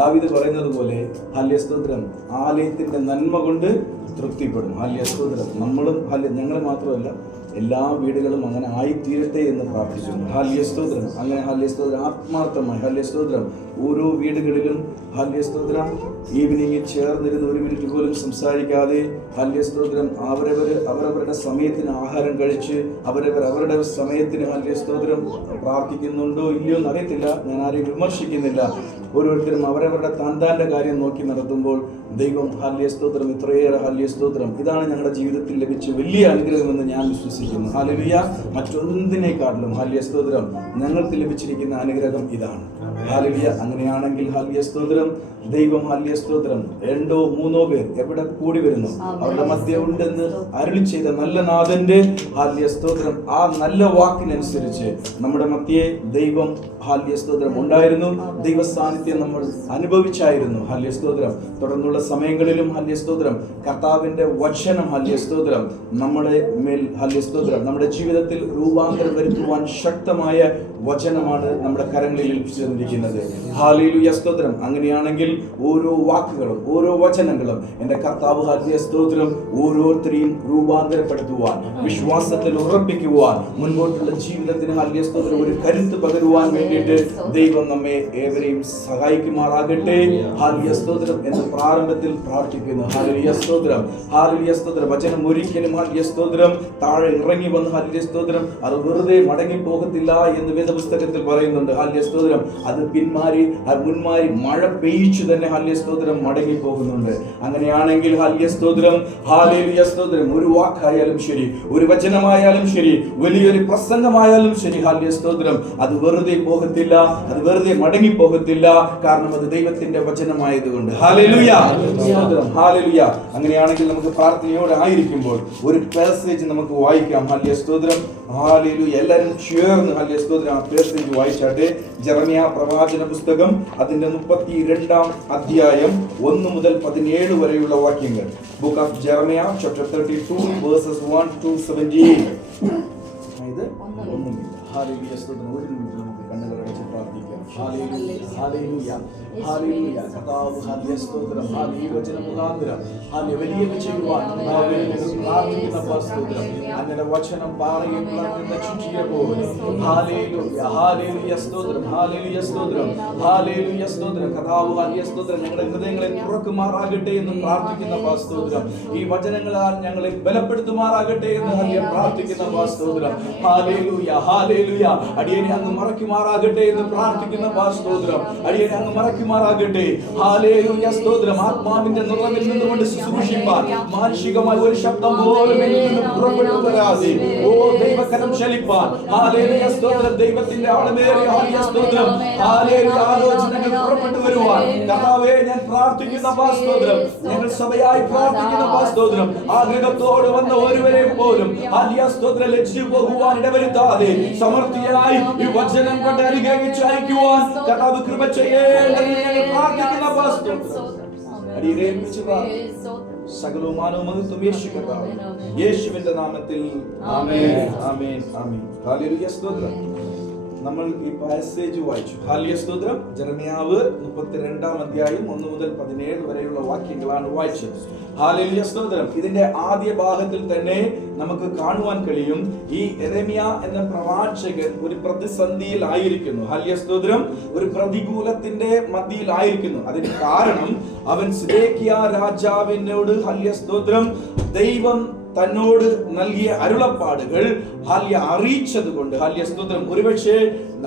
ദാവീദ് പറയുന്നത് പോലെ ഹല്ലേലൂയ, ആലയത്തിന്റെ നന്മ കൊണ്ട് തൃപ്തിപ്പെടും. ഹല്ലേലൂയ. നമ്മളും ഞങ്ങൾ മാത്രമല്ല, എല്ലാ വീടുകളും അങ്ങനെ ആയിത്തീരട്ടെ എന്ന് പ്രാർത്ഥിക്കുന്നു. ഹല്ലേലൂയ. അങ്ങനെ ഹല്ലേലൂയ ആത്മാർത്ഥമായി ഹല്ലേലൂയ ഓരോ വീടുകളിലും ഹല്ലേലൂയ ഈവനിങ്ങിൽ ചേർന്നിരുന്ന് 1 മിനിറ്റ് പോലും സംസാരിക്കാതെ ഹല്ലേലൂയ അവരവരുടെ സമയത്തിന് ആഹാരം കഴിച്ച് അവരുടെ സമയത്തിന് ഹല്ലേലൂയ പ്രാർത്ഥിക്കുന്നുണ്ടോ ഇല്ലയോ എന്നറിയത്തില്ല. ഞാൻ ആരെയും വിമർശിക്കുന്നില്ല. ഓരോരുത്തരും അവരവരുടെ താന്താന്റെ കാര്യം നോക്കി നടത്തുമ്പോൾ ദൈവം ഹല്ലേലൂയ ഇത്രയേറെ ഹല്ലേലൂയ ഇതാണ് ഞങ്ങളുടെ ജീവിതത്തിൽ ലഭിച്ച വലിയ അനുഗ്രഹമെന്ന് ഞാൻ വിശ്വസിക്കുന്നു. ഹല്ലേലൂയ. മറ്റൊന്നിനേക്കാട്ടിലും ഹല്ലേലൂയ ഞങ്ങൾക്ക് ലഭിച്ചിരിക്കുന്ന അനുഗ്രഹം ഇതാണ്. ഹല്ലേലൂയ. അങ്ങനെയാണെങ്കിൽ ഹല്ലേലൂയ ദൈവം ഹല്ലേലൂയ 2 3 പേർ എവിടെ കൂടി വരുന്നു അവരുടെ മധ്യ ഉണ്ടെന്ന് അരുളി ചെയ്ത നല്ല നാഥന്റെ ഹല്ലേലൂയ ആ നല്ല വാക്കിനനുസരിച്ച് നമ്മുടെ മധ്യേ ദൈവം ഹല്ലേലൂയ ഉണ്ടായിരുന്നു. ദൈവ സാന്നിധ്യം നമ്മൾ അനുഭവിച്ചായിരുന്നു. ഹല്ലേലൂയ. തുടർന്നുള്ള സമയങ്ങളിലും ഹല്ലേലൂയ കർത്താവിന്റെ വചനം ഹല്ലേലൂയ നമ്മുടെ മേൽ ഹല്ലേലൂയ നമ്മുടെ ജീവിതത്തിൽ രൂപാന്തരം വരുത്തുവാൻ ശക്തമായ വചനമാണ് നമ്മുടെ കരങ്ങളിൽ ഏൽപ്പിച്ചിരിക്കുന്നത്. ഹല്ലേലൂയ സ്തോത്രം. അങ്ങനെയാണെങ്കിൽ ഓരോ വാക്കുകളും ഓരോ വചനങ്ങളും എൻ്റെ കർത്താവ് ഹല്ലേലൂയ ഓരോരുത്തരെയും രൂപാന്തരപ്പെടുത്തുവാൻ, വിശ്വാസത്തിൽ ഉറപ്പിക്കുവാൻ, മുൻപോട്ടുള്ള ജീവിതത്തിന് ഹല്ലേലൂയ ഒരു കരുത്ത് പകരുവാൻ വേണ്ടിയിട്ട് ദൈവം നമ്മെ ഏവരെയും സഹായിക്കുമാറാകട്ടെ. ഹല്ലേലൂയ എന്ന് പ്രാരംഭത്തിൽ പ്രാർത്ഥിക്കുന്നു. ഹല്ലേലൂയ സ്തോത്രം. ഹല്ലേലൂയ സ്തോത്രം. വചനം ഒരിക്കലും ഹല്ലേലൂയ താഴെ ഇറങ്ങി വന്ന് ഹല്ലേലൂയ അത് വെറുതെ മടങ്ങി പോകത്തില്ല എന്ന് വേദപുസ്തകത്തിൽ പറയുന്നുണ്ട്. ഹല്ലേലൂയ അത് മുൻമാരി മഴ പെയ്യിച്ചു തന്നെ ഹല്ലേലൂയ മടങ്ങി പോകുന്നുണ്ട്. അങ്ങനെയാണെങ്കിൽ ഹല്ലേലൂയ സ്തോത്രം ഒരു വാക്കായാലും ശരി, ഒരു വചനമായാലും ശരി, വലിയൊരു പ്രസംഗമായാലും ശരി, ഹല്ലേലൂയ അത് വെറുതെ പോകത്തില്ല, അത് വെറുതെ മടങ്ങി പോകത്തില്ല. കാരണം അത് ദൈവത്തിന്റെ വചനമായതുകൊണ്ട്. ഹല്ലേലൂയ സ്തോത്രം. ഹല്ലേലൂയ. അങ്ങനെയാണെങ്കിൽ നമുക്ക് പ്രാർത്ഥനയോടെ ആയിരിക്കുമ്പോൾ ഒരു പാസേജ് നമുക്ക് വായിക്കാം. ഹല്ലേലൂയ. ഹല്ലേലൂയ. എല്ലാവരും ചേർന്ന് ഹല്ലേലൂയ ആ പാസേജ് വായിച്ചാട്ടെ. ജെറമ്യാ പ്രവാചന പുസ്തകം അതിന്റെ 32-ാം അധ്യായം 1 മുതൽ 17 വരെയുള്ള വാക്യങ്ങൾ. Book of Jeremiah chapter 32 verses 1 to 17. ഇത് ഒന്നുമില്ല. ഹല്ലേലൂയ സ്തോത്രം. ഒരു മിനിറ്റ് നമുക്ക് കണ്ണുകളടച്ച് പ്രാർത്ഥിക്കാം. ഹല്ലേലൂയ. ഹല്ലേലൂയ. ഹല്ലേലൂയ. കർത്താവ് ഹല്ലേലൂയ ഹല്ലേലൂയ വചനം മുഖാന്തരം വലിയ ചെയ്യുവാൻ പ്രാർത്ഥിക്കുന്ന സ്തോത്രം. അങ്ങയുടെ വചനം പാറയിൽ പിളർക്കുന്ന ചുറ്റിയ പോലെ. ഹല്ലേലൂയ. ഹല്ലേലൂയ സ്തോത്രം. ഹല്ലേലൂയ സ്തോത്രം. ഹല്ലേലൂയ സ്തോത്രം. കർത്താവ് ഹല്ലേലൂയ സ്തോത്രം ഞങ്ങളുടെ ഹൃദയങ്ങളെ തുറക്കുമാറാകട്ടെ എന്ന് പ്രാർത്ഥിക്കുന്ന സ്തോത്രം. ഈ വചനങ്ങളാൽ ഞങ്ങളെ ബലപ്പെടുത്തുമാറാകട്ടെ എന്ന് പ്രാർത്ഥിക്കുന്ന സ്തോത്രം. ഹല്ലേലൂയ. ഹല്ലേലൂയ. അടിയനെ അങ്ങ് മറയ്ക്കുമാറാകട്ടെ എന്ന് പ്രാർത്ഥിക്കുന്ന സ്തോത്രം. അടിയനെ അങ്ങ് മറയ്ക്കുമാറാകട്ടെ. ഹല്ലേലൂയ സ്തോത്രം. ആത്മാവിന്റെ നിറവിൽ നിന്നുകൊണ്ട് ശുശ്രൂഷിപ്പാൻ മാനുഷികമായ ഒരു ശബ്ദം പോലും എന്നിൽ നിന്ന് പുറപ്പെട്ടു വരാതെ ദൈവകരം ചലിപ്പാൻ ഹല്ലേലൂയ സ്തോത്രം. ദൈവത്തിന്റെ ആഴമേറിയ ഹല്ലേലൂയ സ്തോത്രം. ഹല്ലേലൂയ ആലോചനകൾ പുറപ്പെട്ടു വരുവാൻ കർത്താവേ ഞാൻ പ്രാർത്ഥിക്കുന്ന സ്തോത്രം. ഞങ്ങൾ സഭയായി പ്രാർത്ഥിക്കുന്ന സ്തോത്രം. ആഗ്രഹത്തോട് വന്ന ഒരുവരെയും പോലും ഹല്ലേലൂയ സ്തോത്രം ലജ്ജിച്ചു പോകുവാൻ ഇടവരുത്താതെ സമൃദ്ധിയായി ഈ വചനം കൊണ്ട് അനുഗ്രഹിച്ച് അയക്കുവാൻ കർത്താവ് കൃപ ചെയ്യേണ്ടതിന് ഞങ്ങൾ പ്രാർത്ഥിക്കുന്ന സ്തോത്രം. അടിയേൽപ്പിച്ച് സകലവും മാനവും മഹത്വം യേശുവിന്റെ നാമത്തിൽ ആമേൻ. ആമേൻ. ആമേൻ. ഹല്ലേലൂയ സ്തോത്രം. നമ്മൾ ഈ പാസേജ് വായിച്ചു. ഹല്ലേലൂയ സ്തോത്രം. ജെറമ്യാവ് 32-ാം അധ്യായം 1 മുതൽ 17 വരെയുള്ള വാക്യങ്ങളാണ് വായിച്ചത്. ഹല്ലേലൂയ സ്തോത്രം. ഇതിന്റെ ആദ്യ ഭാഗത്തിൽ തന്നെ നമുക്ക് കാണുവാൻ കഴിയും ഈ യെരമ്യാ എന്ന പ്രവാചകൻ ഒരു പ്രതിസന്ധിയിൽ ആയിരിക്കുന്നു. ഹല്ലേലൂയ സ്തോത്രം. ഒരു പ്രതികൂലത്തിന്റെ മധ്യയിൽ ആയിരിക്കുന്നു. അതിന് കാരണം അവൻ സിദെക്കിയാ രാജാവിനോട് ഹല്ലേലൂയ സ്തോത്രം ദൈവം തന്നോട് നൽകിയ അരുളപ്പാടുകൾ അറിയിച്ചത് കൊണ്ട് ഹല്ലേലൂയ സ്തോത്രം. ഒരുപക്ഷെ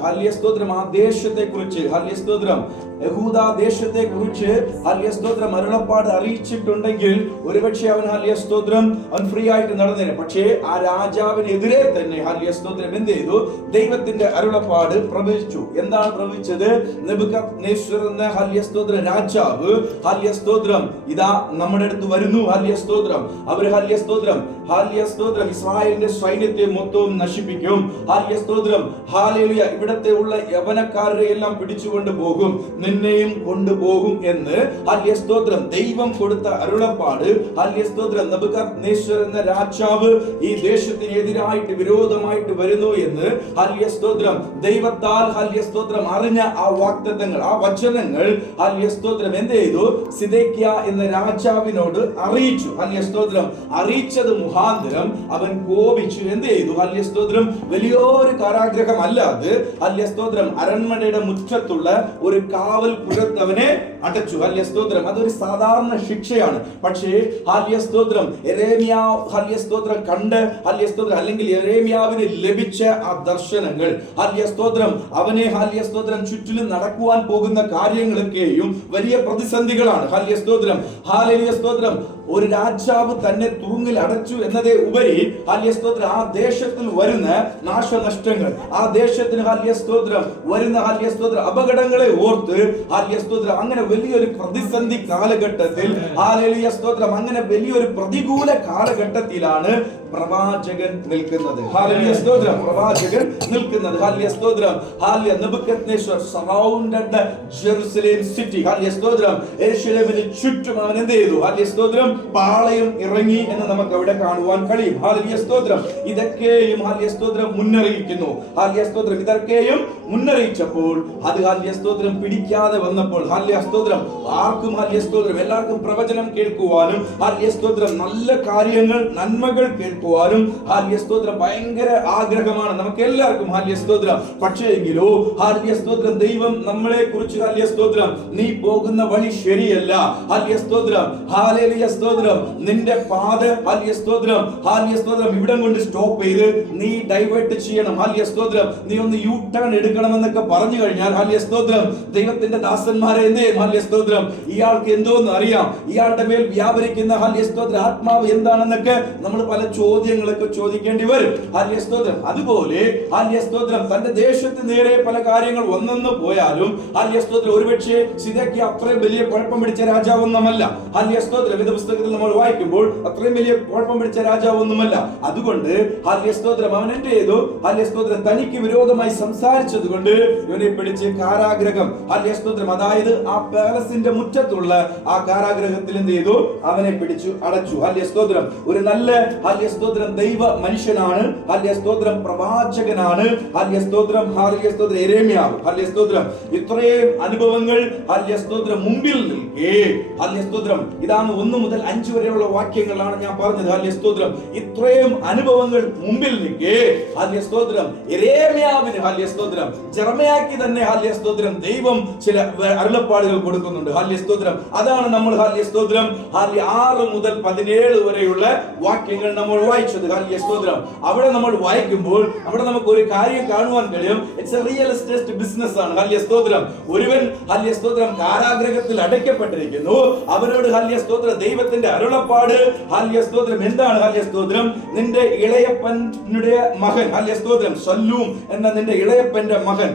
ഹല്ലേലൂയ സ്തോത്രം ആ ദേശത്തെ കുറിച്ച് ഹല്ലേലൂയ സ്തോത്രം യഹൂദ ദേശത്തെ കുറിച്ച് ഹല്ലേലൂയ സ്തോത്രം അരുളപ്പാട് അറിയിച്ചിട്ടുണ്ടെങ്കിൽ ഒരുപക്ഷെ അവൻ ഹല്ലേലൂയ സ്തോത്രം അവൻ ഫ്രീ ആയിട്ട് നടന്നേനെ. പക്ഷേ ആ രാജാവിനെതിരെ തന്നെ ഹല്ലേലൂയ സ്തോത്രം എന്ത് ചെയ്തു? ദൈവത്തിന്റെ അരുളപ്പാട് പ്രവചിച്ചു. എന്താണ് പ്രവചിച്ചത്? നെബൂഖദ്നേസർ എന്ന ഹല്ലേലൂയ സ്തോത്രം രാജാവ് ഹല്ലേലൂയ സ്തോത്രം ഇതാ നമ്മുടെ അടുത്ത് വരുന്നു. ഹല്ലേലൂയ സ്തോത്രം. അവർ ഹല്ലേലൂയ സ്തോത്രം സ്തോത്രം, ഹല്ലേലൂയ സ്തോത്രം, ഇസ്രായേലിന്റെ സൈന്യത്തെ മൊത്തവും നശിപ്പിക്കും. ഹല്ലേലൂയ സ്തോത്രം, ഹല്ലേലൂയ, ഇവിടത്തെ ഉള്ള യവനക്കാരെ എല്ലാം പിടിച്ചുകൊണ്ട് പോകും, നിന്നെയും കൊണ്ടുപോകും എന്ന് ഹല്ലേലൂയ സ്തോത്രം ദൈവം കൊടുത്ത അരുളപ്പാട്. ഹല്ലേലൂയ സ്തോത്രം, നെബൂഖദ്നേസർ എന്ന രാജാവ് ഈ ദേശത്തിനെതിരായിട്ട് വിരോധമായിട്ട് വരുന്നു എന്ന് ഹല്ലേലൂയ സ്തോത്രം ദൈവത്താൽ ഹല്ലേലൂയ സ്തോത്രം അറിഞ്ഞ ആ വാഗ്ദത്തങ്ങൾ, ആ വചനങ്ങൾ ഹല്ലേലൂയ സ്തോത്രം എന്ത് ചെയ്തു? സിദെക്കിയ എന്ന രാജാവിനോട് അറിയിച്ചു. ഹല്ലേലൂയ സ്തോത്രം അറിയിച്ചത് മുഖാന്തരം അവൻ കോപിച്ചു. എന്ത് ചെയ്തു? ഹല്ലേലൂയ സ്തോത്രം വലിയൊരു കാരാഗ്രഹം അല്ലാതെ ഹല്ലേലൂയ സ്തോത്രം അരൺമനയുടെ മുറ്റത്തുള്ള ഒരു കാവൽ പുരത്ത് അവനെ അടച്ചു. ഹല്ലേലൂയ സ്തോത്രം അതൊരു സാധാരണ ശിക്ഷയാണ്. പക്ഷേ ഹല്ലേലൂയ സ്തോത്രം യെരേമ്യാവ് ഹല്ലേലൂയ സ്തോത്രം കണ്ട് ഹല്ലേലൂയ സ്തോത്രം അല്ലെങ്കിൽ യെരേമ്യാവിന് ലഭിച്ച ആ ദർശനങ്ങൾ ഹല്ലേലൂയ സ്തോത്രം അവനെ ഹല്ലേലൂയ സ്തോത്രം ചുറ്റിലും നടക്കുവാൻ പോകുന്ന കാര്യങ്ങളൊക്കെയും വലിയ പ്രതിസന്ധികളാണ്. ഹല്ലേലൂയ സ്തോത്രം, ഹല്ലേലൂയ സ്തോത്രം ഒരു രാജാവ് തന്നെ തുറുങ്ങിൽ അടച്ചു എന്നതേ ഉപരി ഹല്ലേലൂയ സ്തോത്രം ആ ദേശത്തിൽ വരുന്ന നാശനഷ്ടങ്ങൾ, ആ ദേശത്തിന് ഹല്ലേലൂയ സ്തോത്രം വരുന്ന ഹല്ലേലൂയ സ്തോത്രം അപകടങ്ങളെ ഓർത്ത് ഹല്ലേലൂയ സ്തോത്രം അങ്ങനെ വലിയൊരു പ്രതിസന്ധി കാലഘട്ടത്തിൽ ഹല്ലേലൂയ സ്തോത്രം അങ്ങനെ വലിയൊരു പ്രതികൂല കാലഘട്ടത്തിലാണ് പ്രവാചകൻ നിൽക്കുന്നത്. ഹല്ലേലൂയ സ്തോത്രം, പ്രവാചകൻ നിൽക്കുന്നത്. ഹല്ലേലൂയ സ്തോത്രം, hallelujah Nebuchadnezzar surrounded Jerusalem city. Hallelujah സ്തോത്രം യെരൂശലേമിന് ചുറ്റും അവൻ എന്ത് ചെയ്തു? ഹല്ലേലൂയ സ്തോത്രം പാളയം ഇറങ്ങി എന്ന് നമുക്ക് അവിടെ കാണുവാൻ കഴിയും. ഹല്ലേലൂയ സ്തോത്രം ഇതൊക്കെയും ഹല്ലേലൂയ സ്തോത്രം മുന്നറിയിക്കുന്നു. ഹല്ലേലൂയ സ്തോത്രം ഇതൊക്കെയും മുന്നറിയിച്ചപ്പോൾ അത് ഹല്ലേലൂയ സ്തോത്രം പിടിക്കാതെ വന്നപ്പോൾ ഹല്ലേലൂയ സ്തോത്രം ആർക്കും ഹല്ലേലൂയ സ്തോത്രം എല്ലാവർക്കും പ്രവചനം കേൾക്കുവാനും ഹല്ലേലൂയ സ്തോത്രം നല്ല കാര്യങ്ങൾ നന്മകൾ കേൾക്കുവാനും ഹല്ലേലൂയ സ്തോത്രം ഭയങ്കര ആഗ്രഹമാണ് നമുക്ക് എല്ലാവർക്കും. ഹല്ലേലൂയ സ്തോത്രം പക്ഷേ എങ്കിലോ ഹല്ലേലൂയ സ്തോത്രം ദൈവം നമ്മളെ കുറിച്ച് ഹല്ലേലൂയ സ്തോത്രം നീ പോകുന്ന വഴി ശരിയല്ല. ഹല്ലേലൂയ സ്തോത്രം, ഹല്ലേലൂയ സ്തോത്രം നിന്റെ പാത ഹല്ലേലൂയ സ്തോത്രം ഹല്ലേലൂയ സ്തോത്രം ഇവിടം കൊണ്ട് സ്റ്റോപ്പ് ചെയ്ത് നീ ഡൈവേർട്ട് ചെയ്യണം. ഹല്ലേലൂയ സ്തോത്രം നീ ഒന്ന് യു ടേൺ എടുക്കണമെന്നൊക്കെ പറഞ്ഞു കഴിഞ്ഞാൽ ഹല്ലേലൂയ സ്തോത്രം ദൈവത്തിന്റെ ദാസന്മാരെ എന്തേ ഹല്ലേലൂയ സ്തോത്രം ഇയാൾക്ക് എന്തോന്ന് അറിയാം, ഇയാളുടെ മേൽ വ്യാപരിക്കുന്ന ഹല്ലേലൂയ സ്തോത്രം ആത്മാവ് എന്താണെന്നൊക്കെ നമ്മൾ പല ചോദ്യങ്ങളൊക്കെ ചോദിക്കേണ്ടി വരും. ഹല്ലേലൂയ സ്തോത്രം അതുപോലെ ഹല്ലേലൂയ സ്തോത്രം തന്റെ ദേശത്ത് നേരെ പല കാര്യങ്ങൾ ഒന്നെന്ന് പോയാലും ഹല്ലേലൂയ സ്തോത്രം ഒരുപക്ഷെ സിദെക്കിയ അത്രയും വലിയ കുഴപ്പം പിടിച്ച രാജാവൊന്നുമല്ല. ഹല്ലേലൂയ സ്തോത്രം വേദ പുസ്തകത്തിൽ നമ്മൾ വായിക്കുമ്പോൾ അത്രയും വലിയ കുഴപ്പം പിടിച്ച രാജാവൊന്നുമല്ല. അതുകൊണ്ട് ഹല്ലേലൂയ സ്തോത്രം അവൻ എന്ത് ചെയ്തു? ഹല്ലേലൂയ സ്തോത്രം തനിക്ക് വിരോധമായി സംസാരിച്ചത് കൊണ്ട് ഇവനെ പിടിച്ച് കാരാഗ്രഹം ഹല്ലേലൂയ സ്തോത്രം അതായത് ആ പാലസിന്റെ മുറ്റത്തുള്ള ആ കാരാഗ്രഹത്തിൽ എന്ത് ചെയ്തു? അവനെ പിടിച്ചു അടച്ചു. ഹല്ലേലൂയ സ്തോത്രം ഒരു നല്ല ഹല്ലേലൂയ സ്തോത്രം ദൈവ മനുഷ്യനാണ്. ഹല്ലേലൂയ സ്തോത്രം പ്രവാചകനാണ്. ഹല്ലേലൂയ സ്തോത്രം ഹല്ലേലൂയ സ്തോത്രം യെരേമ്യാവ്. ഹല്ലേലൂയ സ്തോത്രം ഇത്രയും അനുഭവങ്ങൾ ഹല്ലേലൂയ സ്തോത്രം മുമ്പിൽ നിൽക്കേ ഹല്ലേലൂയ സ്തോത്രം ഇതാണ് 1 മുതൽ 5 വരെയുള്ള വാക്യങ്ങളാണ് ഞാൻ പറഞ്ഞത്. ഹല്ലേലൂയ സ്തോത്രം ഇത്രയും അനുഭവങ്ങൾ മുമ്പിൽ നിൽക്കേ ഹല്ലേലൂയ സ്തോത്രം യെരേമ്യാവിന് ഹല്ലേലൂയ സ്തോത്രം ജെറമ്യായ്ക്ക് തന്നെ ഹല്ലേലൂയ സ്തോത്രം ദൈവം ചില അരുളപ്പാടുകൾ കൊടുക്കുന്നുണ്ട്. ഹല്ലേലൂയ സ്തോത്രം അതാണ് നമ്മൾ ഹല്ലേലൂയ സ്തോത്രം 6 മുതൽ 17 വരെയുള്ള വാക്യങ്ങൾ നമ്മൾ വായിച്ചത്. ഹല്ലേലൂയ സ്തോത്രം അവിടെ നമ്മൾ വായിക്കുമ്പോൾ അവിടെ നമുക്ക് ഒരു കാര്യം കാണുവാൻ കഴിയും. It's A real estate business ആണ്. ഹല്ലേലൂയ സ്തോത്രം ഒരുവൻ ഹല്ലേലൂയ സ്തോത്രം കാരാഗ്രഹത്തിൽ അടയ്ക്കപ്പെട്ടിരിക്കുന്നു. അവനോട് ഹല്ലേലൂയ സ്തോത്രം ദൈവത്തിന്റെ അരുളപ്പാട് ഹല്ലേലൂയ സ്തോത്രം എന്താണ്? ഹല്ലേലൂയ സ്തോത്രം നിന്റെ ഇളയപ്പന്റെ മകൻ ഹല്ലേലൂയ സ്തോത്രം ശല്ലൂം എന്ന നിന്റെ ഇളയപ്പന്റെ മകൻ.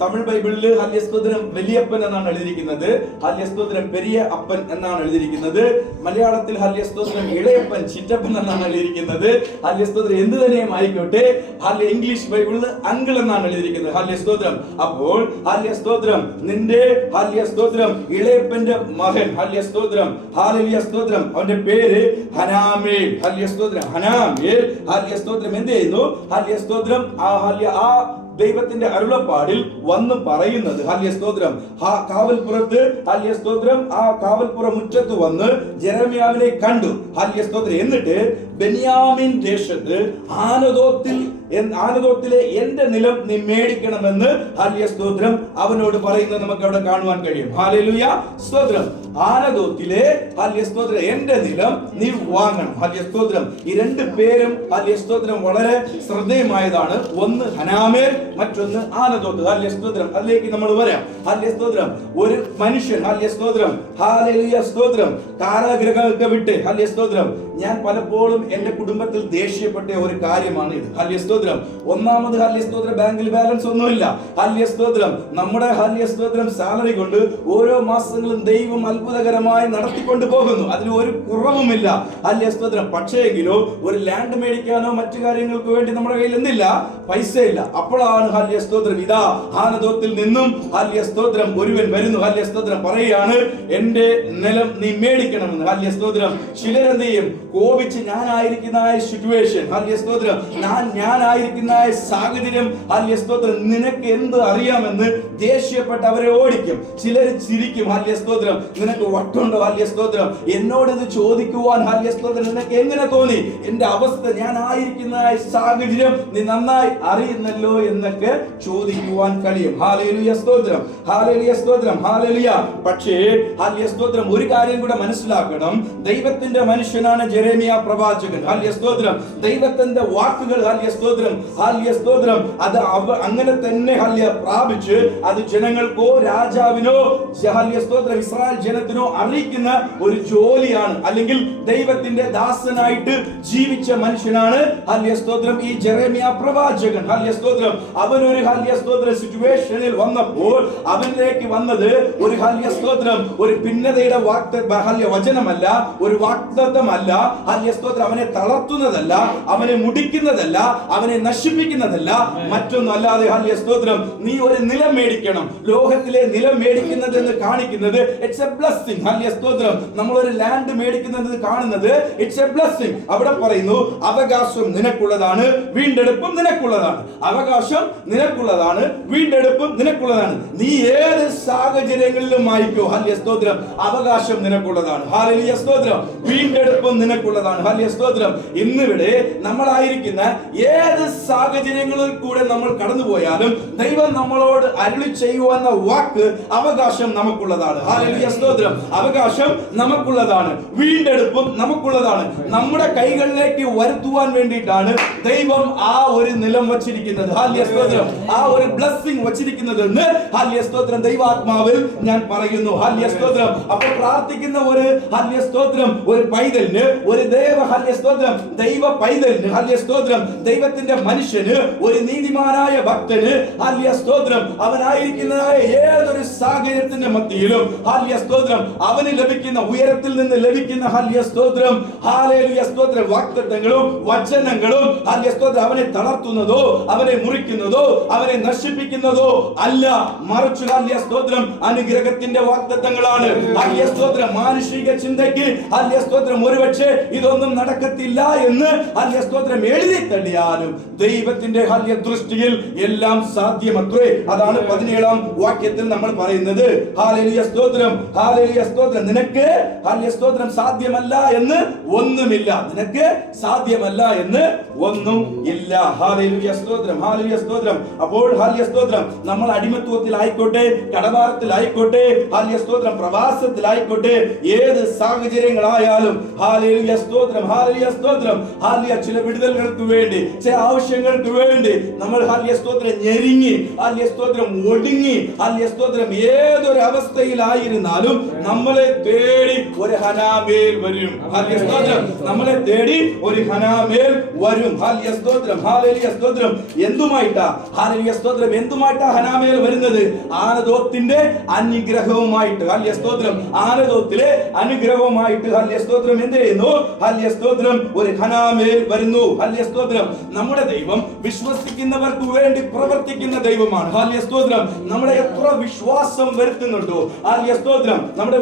തമിഴ് ബൈബിളിൽ ഹല്ലേലൂയ സ്തോത്രം വലിയപ്പൻ എന്നാണ് എഴുതിയിരിക്കുന്നത്. ഹല്ലേലൂയ സ്തോത്രം പെരിയ അപ്പൻ എന്നാണ് എഴുതിയിരിക്കുന്നത്. മലയാളത്തിൽ ഹല്ലേലൂയ സ്തോത്രം ഇളയപ്പൻ ചിറ്റപ്പൻ എന്നാണ് എഴുതിയിരിക്കുന്നത്. ഹല്ലേലൂയ സ്തോത്രം എന്ത് തന്നെയും ആയിക്കോട്ടെ ഇംഗ്ലീഷ് ബൈബിളിൽ അങ്കിൾ എന്നാണ് എഴുതിയിരിക്കുന്നത്. ഹല്ലേലൂയ സ്തോത്രം അപ്പോൾ ഹല്ലേലൂയ സ്തോത്രം നിന്റെ ഹല്ലേലൂയ സ്തോത്രം ഇളയപ്പന്റെ മകൻ ഹല്ലേലൂയ സ്തോത്രം ഹല്ലേലൂയ സ്തോത്രം അവന്റെ പേര് ഹനാമേൽ. ഹല്ലേലൂയ സ്തോത്രം ഹനാമേൽ ഹല്ലേലൂയ സ്തോത്രം എന്ത് ചെയ്യുന്നു? ഹല്ലേലൂയ സ്തോത്രം ആ ദൈവത്തിന്റെ അരുളപ്പാടിൽ വന്ന് പറയുന്നത് ഹല്ലേലൂയ സ്തോത്രം കാവൽപുറത്ത് ഹല്ലേലൂയ സ്തോത്രം ആ കാവൽപുറ മുറ്റത്ത് വന്ന് ജെറമ്യാവിനെ കണ്ടു. ഹല്ലേലൂയ സ്തോത്രം എന്നിട്ട് ബെന്യാമിൻ ദേശത്ത് ആനദോത്തിലെ എന്റെ നിലം നീ മേടിക്കണമെന്ന് ഹല്ലേലൂയ സ്തോത്രം അവനോട് പറയുന്നത് നമുക്ക് അവിടെ കാണുവാൻ കഴിയും. ഹല്ലേലൂയ സ്തോത്രം ആനദോത്തിലെ ഹല്ലേലൂയ സ്തോത്രം എന്റെ നിലം നീ വാങ്ങണം. ഹല്ലേലൂയ സ്തോത്രം ഈ രണ്ട് പേരും ഹല്ലേലൂയ സ്തോത്രം വളരെ ശ്രദ്ധേയമായതാണ്. ഒന്ന് ഹനാമേൽ, മറ്റൊന്ന് ആനദോത്ത്. ഹല്ലേലൂയ സ്തോത്രം അതിലേക്ക് നമ്മൾ വരാം. ഹല്ലേലൂയ സ്തോത്രം ഒരു മനുഷ്യൻ ഹല്ലേലൂയ സ്തോത്രം ഹല്ലേലൂയ സ്തോത്രം കാരാഗ്രഹമൊക്കെ വിട്ട് ഹല്ലേലൂയ സ്തോത്രം ഞാൻ പലപ്പോഴും എന്റെ കുടുംബത്തിൽ ദേഷ്യപ്പെട്ട ഒരു കാര്യമാണ് ഇത്. ഹല്ലേലൂയ സ്തോത്രം സ്തോത്രം. ഒന്നാമത് ഹല്ലേലൂയ സ്തോത്രം, ബാങ്കിൽ ബാലൻസ് ഒന്നുമില്ല. ഹല്ലേലൂയ സ്തോത്രം, നമ്മുടെ ഹല്ലേലൂയ സ്തോത്രം സാലറി കൊണ്ട് ഓരോ മാസങ്ങളും ദൈവം അത്ഭുതകരമായി നടത്തിക്കൊണ്ട് പോകുന്നു. അതിൽ ഒരു കുറവുമില്ല. ഹല്ലേലൂയ സ്തോത്രം. പക്ഷേ എങ്കിലോ ഒരു ലാൻഡ് മേടിക്കാനോ മറ്റു കാര്യങ്ങൾക്ക് വേണ്ടി നമ്മുടെ കയ്യിൽ എന്തില്ല, പൈസ ഇല്ല. അപ്പോഴാണ് ഹല്ലേലൂയ സ്തോത്രം, ഇതാ ആനന്ദത്തിൽ നിന്നും ഹല്ലേലൂയ സ്തോത്രം ഒരുവൻ വരുന്നു. ഹല്ലേലൂയ സ്തോത്രം പറയുകയാണ്, എന്റെ നിലം നീ മേടിക്കണമെന്ന്. ഹല്ലേലൂയ സ്തോത്രം. ചിലരെന്ത് ചെയ്യും, കോപിച്ച് ഞാനായിരിക്കുന്ന സിറ്റുവേഷൻ, ഹല്ലേലൂയ സ്തോത്രം, ഞാനായിരിക്കുന്ന സാഹചര്യം, ഹല്ലേലൂയ സ്തോത്രം, നിനക്ക് എന്ത് അറിയാമെന്ന് ദേഷ്യപ്പെട്ട് അവരെ ഓടിക്കും. ചിലർ ചിരിക്കും. ഹല്ലേലൂയ സ്തോത്രം, നിനക്ക് വട്ടുണ്ടോ? ഹല്ലേലൂയ സ്തോത്രം, എന്നോട് ഇത് ചോദിക്കുവാൻ ഹല്ലേലൂയ സ്തോത്രം നിനക്ക് എങ്ങനെ തോന്നി? എന്റെ അവസ്ഥ, ഞാനായിരിക്കുന്ന സാഹചര്യം നീ നന്നായി അറിയുന്നല്ലോ എന്നൊക്കെ ചോദിക്കുവാൻ കഴിയും. ഹല്ലേലൂയ സ്തോത്രം, ഹല്ലേലൂയ സ്തോത്രം, ഹല്ലേലൂയ. പക്ഷേ ഹല്ലേലൂയ സ്തോത്രം, ഒരു കാര്യം കൂടെ മനസ്സിലാക്കണം. ദൈവത്തിന്റെ മനുഷ്യനാണ് ജെരേമിയ പ്രവാചകൻ. ഹല്ലേലൂയ സ്തോത്രം. ദൈവത്തിന്റെ വാക്കുകൾ ഹല്ലേലൂയ സ്തോത്രം, ഹല്ലേലൂയ സ്തോത്രം, അത് അങ്ങനെ തന്നെ ഹല്ലേലൂയ പ്രാപിച്ച് അത് ജനങ്ങൾക്കോ രാജാവിനോ ഹല്ലേലൂയ സ്തോത്രം ഇസ്രായേൽ ജനത്തിനോ അറിയിക്കുന്ന ഒരു ജോലിയാണ്. അല്ലെങ്കിൽ ദൈവത്തിന്റെ ദാസനായിട്ട് ജീവിച്ച മനുഷ്യനാണ് ഹല്ലേലൂയ സ്തോത്രം ഈ ജെരേമിയ പ്രവാചകൻ. ഹല്ലേലൂയ സ്തോത്രം. അവനൊരു ഹല്ലേലൂയ സ്തോത്രം സിറ്റുവേഷനിൽ വന്നപ്പോൾ അവനിലേക്ക് വന്നത് ഒരു ഹല്ലേലൂയ സ്തോത്രം, ഒരു ഭിന്നതയുടെ വചനമല്ല, ഒരു വാഗ്ദത്തമല്ല. ഹല്ലേലൂയ സ്തോത്രം, അവനെ തളർത്തുന്നതല്ല, അവനെ മുടിക്കുന്നതല്ല, അവനെ നശിപ്പിക്കുന്നതല്ല, മറ്റൊന്നല്ലാതെ. ഹല്ലേലൂയ സ്തോത്രം, നീ ഒരു നിലം മേടിക്കണം. ലോകത്തിലെ നിലം മേടിക്കുന്നത് എന്ന് കാണിക്കുന്നത് ഇറ്റ്സ് എ ബ്ലെസ്സിംഗ്. ഹല്ലേലൂയ സ്തോത്രം. നമ്മൾ ഒരു ലാൻഡ് മേടിക്കുന്നത് കാണുന്നത് ഇറ്റ്സ് എ ബ്ലെസ്സിംഗ്. അവിടെ പറയുന്നു, അവകാശം നിനക്കുള്ളതാണ്, വീണ്ടെടുപ്പും നിനക്കുള്ളതാണ്. അവകാശം നിനക്കുള്ളതാണ്, വീണ്ടെടുപ്പും നിനക്കുള്ളതാണ്. നീ ഏത് സാഹചര്യങ്ങളിലും ആയിക്കോ, ഹല്ലേലൂയ സ്തോത്രം, അവകാശം നിനക്കുള്ളതാണ്. ഹല്ലേലൂയ സ്തോത്രം. വീണ്ടെടുപ്പും നിനക്കുള്ളതാണ്. ഹല്ലേലൂയ സ്തോത്രം. ഇന്നിവിടെ നമ്മളായിരിക്കുന്ന ഏത് സാഹചര്യങ്ങളിൽ കൂടെ നമ്മൾ കടന്നുപോയാലും ദൈവം നമ്മളോട് അരുളി ചെയ്യുന്ന വാക്ക്, അവകാശം നമുക്കുള്ളതാണ്. ഹല്ലേലൂയ സ്തോത്രം. അവകാശം നമുക്കുള്ളതാണ്, വീണ്ടെടുപ്പും നമുക്കുള്ളതാണ്. നമ്മുടെ കൈകളിലേക്ക് വരുത്തുവാൻ വേണ്ടിയിട്ടാണ് ദൈവം ആ ഒരു നിലം വച്ചിരിക്കുന്നത്. ഹല്ലേലൂയ സ്തോത്രം. ആ ഒരു ബ്ലെസ്സിംഗ് വച്ചിരിക്കുന്നത് എന്ന് ഹല്ലേലൂയ സ്തോത്രം ദൈവാത്മാവിൽ ഞാൻ പറയുന്നു. ഹല്ലേലൂയ സ്തോത്രം. അപ്പോൾ പ്രാർത്ഥിക്കുന്ന ഒരു ഹല്ലേലൂയ സ്തോത്രം, ഒരു പൈതലിന്, ഒരു ഹല്ലേലൂയ സ്തോത്രം, ദൈവ പൈതലിന്, ഹല്ലേലൂയ സ്തോത്രം, ദൈവത്തിന്റെ മനുഷ്യന്, ഒരു നീതിമാനായ ഭക്തന്, ഹല്ലേലൂയ സ്തോത്രം, അവനായിരിക്കുന്നതായ ഏതൊരു സാഹചര്യത്തിന്റെ മധ്യയിലും ഹല്ലേലൂയ സ്തോത്രം അവന് ലഭിക്കുന്ന, ഉയരത്തിൽ നിന്ന് ലഭിക്കുന്ന ഹല്ലേലൂയ സ്തോത്രം, ഹല്ലേലൂയ സ്തോത്രം, വാഗ്ദത്തങ്ങളും വചനങ്ങളും ഹല്ലേലൂയ സ്തോത്രം അവനെ തളർത്തുന്നതോ അവനെ മുറിക്കുന്നതോ അവനെ നശിപ്പിക്കുന്നതോ അല്ല, മറിച്ച് ഹല്ലേലൂയ സ്തോത്രം അനുഗ്രഹത്തിന്റെ വാഗ്ദത്തങ്ങളാണ്. ഹല്ലേലൂയ സ്തോത്രം. മാനുഷിക ചിന്തയ്ക്ക് ഹല്ലേലൂയ സ്തോത്രം ഒരുപക്ഷെ ഇതൊന്നും നടക്കത്തില്ല എന്ന് ഹല്ലേലൂയ സ്തോത്രം എഴുതി തള്ളിയാലും ദൈവത്തിന്റെ ഹല്ലേലൂയ ദൃഷ്ടിയിൽ എല്ലാം സാധ്യമത്രേ. അതാണ് 17-ാം വാക്യത്തിൽ നമ്മൾ പറയുന്നത്. ഹല്ലേലൂയ സ്തോത്രം, ഹല്ലേലൂയ സ്തോത്രം. നിനക്ക് ഹല്ലേലൂയ സ്തോത്രം സാധ്യമല്ല എന്ന് ഒന്നുമില്ല. നിനക്ക് സാധ്യമല്ല എന്ന് ഒന്നും ഇല്ല. ഹല്ലേലൂയ സ്തോത്രം, ഹല്ലേലൂയ സ്തോത്രം. അപ്പോൾ ഹല്ലേലൂയ സ്തോത്രം, നമ്മൾ അടിമത്വത്തിലായിക്കോട്ടെ, കടഭാരത്തിലായിക്കോട്ടെ, ഹല്ലേലൂയ സ്തോത്രം, പ്രവാസത്തിലായിക്കോട്ടെ, ഏത് സാഹചര്യങ്ങളായാലും ഹല്ലേലൂയ സ്തോത്രം, ഹല്ലേലൂയ സ്തോത്രം, ഹല്ലേലൂയ ചില വിടുതലുകൾക്ക് വേണ്ടി, ചില ആവശ്യങ്ങൾക്ക് വേണ്ടി നമ്മൾ ഹല്ലേലൂയ സ്തോത്രം ഞെരുങ്ങി, ഹല്ലേലൂയ സ്തോത്രം ഒടുങ്ങി, ഹല്ലേലൂയ സ്തോത്രം ഏതൊരു അവസ്ഥയിലായിരുന്നാലും നമ്മളെ തേടി ഒരു ഹനാമേൽ വരും. ഹല്ലേലൂയ സ്തോത്രം. നമ്മളെ തേടി ഒരു ഹനാമേൽ വരും. ഹല്ലേലൂയ സ്തോത്രം, ഹല്ലേലൂയ സ്തോത്രം. എന്തുമായിട്ടാ ഹല്ലേലൂയ സ്തോത്രം, എന്തുമായിട്ടാ ഹനാമേൽ വരുന്നത്? ആനന്ദത്തിന്റെ അനുഗ്രഹവുമായിട്ട്. ഹല്ലേലൂയ സ്തോത്രം. ആനന്ദത്തിലെ അനുഗ്രഹവുമായിട്ട് ഹല്ലേലൂയ സ്തോത്രം എന്ത് ചെയ്യുന്നു? ഹല്ലേലൂയ സ്തോത്രം ഒരു ഹനാമേൽ വരുന്നു. ഹല്ലേലൂയ സ്തോത്രം. നമ്മുടെ ദൈവം വിശ്വസിക്കുന്നവർക്ക് വേണ്ടി പ്രവർത്തിക്കുന്ന ദൈവമാണ്. ഹല്ലേലൂയ സ്തോത്രം. നമ്മുടെ എത്ര വിശ്വാസം വരുത്തുന്നുണ്ടോ, ഹല്ലേലൂയ സ്തോത്രം, നമ്മുടെ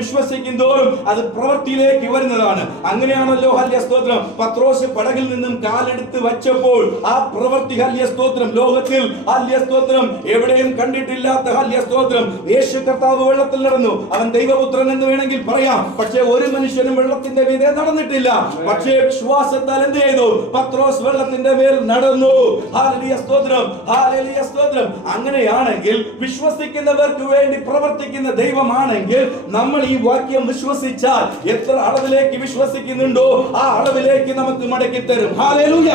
വിശ്വസിക്കുന്തോറും അത് പ്രവൃത്തിയിലേക്ക് വരുന്നതാണ്. അങ്ങനെയാണല്ലോ ഹല്ലേലൂയ സ്തോത്രം പത്രോസ് പടകിൽ നിന്നും കാലെടുത്ത് വച്ചപ്പോൾ ആ പ്രവൃത്തി ഹല്ലേലൂയ സ്തോത്രം ലോകത്തിൽ ഹല്ലേലൂയ സ്തോത്രം എവിടെയും കണ്ടിട്ടില്ലാത്ത ഹല്ലേലൂയ സ്തോത്രം. യേശു കർത്താവ് വെള്ളത്തിൽ നടന്നു. അവൻ ദൈവപുത്രൻ എന്ന് വേണമെങ്കിൽ പറയാം. പക്ഷേ ഒരു മനുഷ്യനും വെള്ളത്തിന്റെ മീതെ നടന്നിട്ടില്ല. പക്ഷേ വിശ്വാസത്താൽ എന്ത് ചെയ്തു? പത്രോസ് വെള്ളത്തിന്റെ മേൽ നടന്നു. ഹല്ലേലൂയ സ്തോത്രം, ഹല്ലേലൂയ സ്തോത്രം. അങ്ങനെയാണെങ്കിൽ വിശ്വസിക്കുന്നവർക്ക് വേണ്ടി പ്രവർത്തിക്കുന്ന ദൈവമാണെങ്കിൽ നമ്മൾ ഈ വാക്യം വിശ്വസിച്ചാൽ എത്ര അളവിലേക്ക് വിശ്വസിക്കുന്നുണ്ടോ ആ അളവിലേക്ക് നമുക്ക് മടക്കി തരും. Hallelujah,